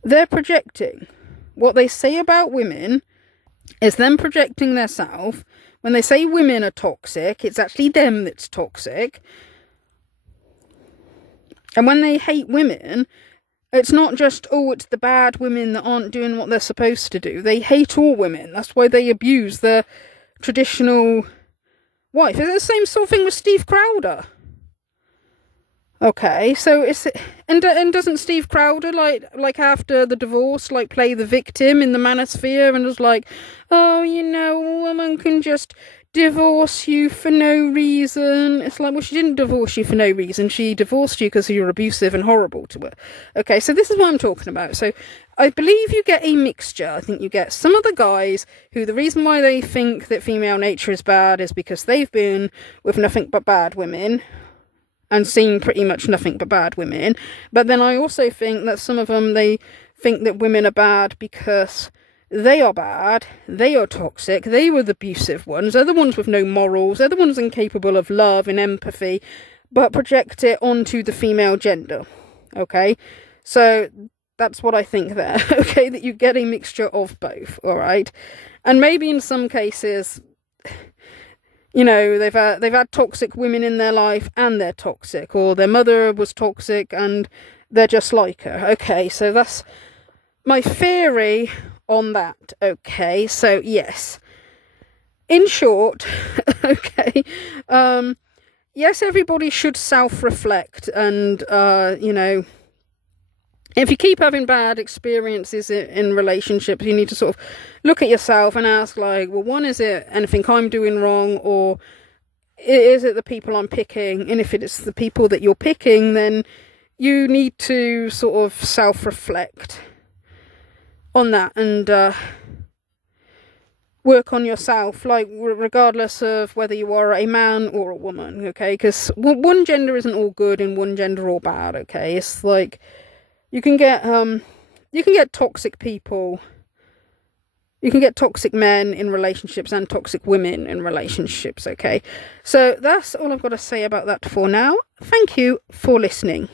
They're projecting. What they say about women is them projecting themselves. When they say women are toxic, it's actually them that's toxic. And when they hate women, it's not just, it's the bad women that aren't doing what they're supposed to do. They hate all women. That's why they abuse their traditional wife. It's the same sort of thing with Steve Crowder. Okay, so and doesn't Steve Crowder like after the divorce play the victim in the manosphere and was like, oh, you know, a woman can just divorce you for no reason. It's like, well, she didn't divorce you for no reason. She divorced you because you're abusive and horrible to her. Okay, so this is what I'm talking about. So I believe you get a mixture. I think you get some of the guys who the reason why they think that female nature is bad is because they've been with nothing but bad women and seen pretty much nothing but bad women. But then I also think that some of them, they think that women are bad because they are bad, they are toxic, they were the abusive ones, they're the ones with no morals, they're the ones incapable of love and empathy, but project it onto the female gender. Okay? So that's what I think there. Okay? That you get a mixture of both. Alright? And maybe in some cases, you know, they've had toxic women in their life and they're toxic, or their mother was toxic and they're just like her. Okay, so that's my theory on that. Okay, so yes. In short, okay, yes, everybody should self-reflect and, you know, if you keep having bad experiences in relationships, you need to sort of look at yourself and ask, like, well, one, is it anything I'm doing wrong, or is it the people I'm picking? And if it's the people that you're picking, then you need to sort of self-reflect on that and work on yourself, like regardless of whether you are a man or a woman, okay? Because one gender isn't all good and one gender all bad, okay? It's like you can get toxic people. You can get toxic men in relationships and toxic women in relationships, okay? So that's all I've got to say about that for now. Thank you for listening.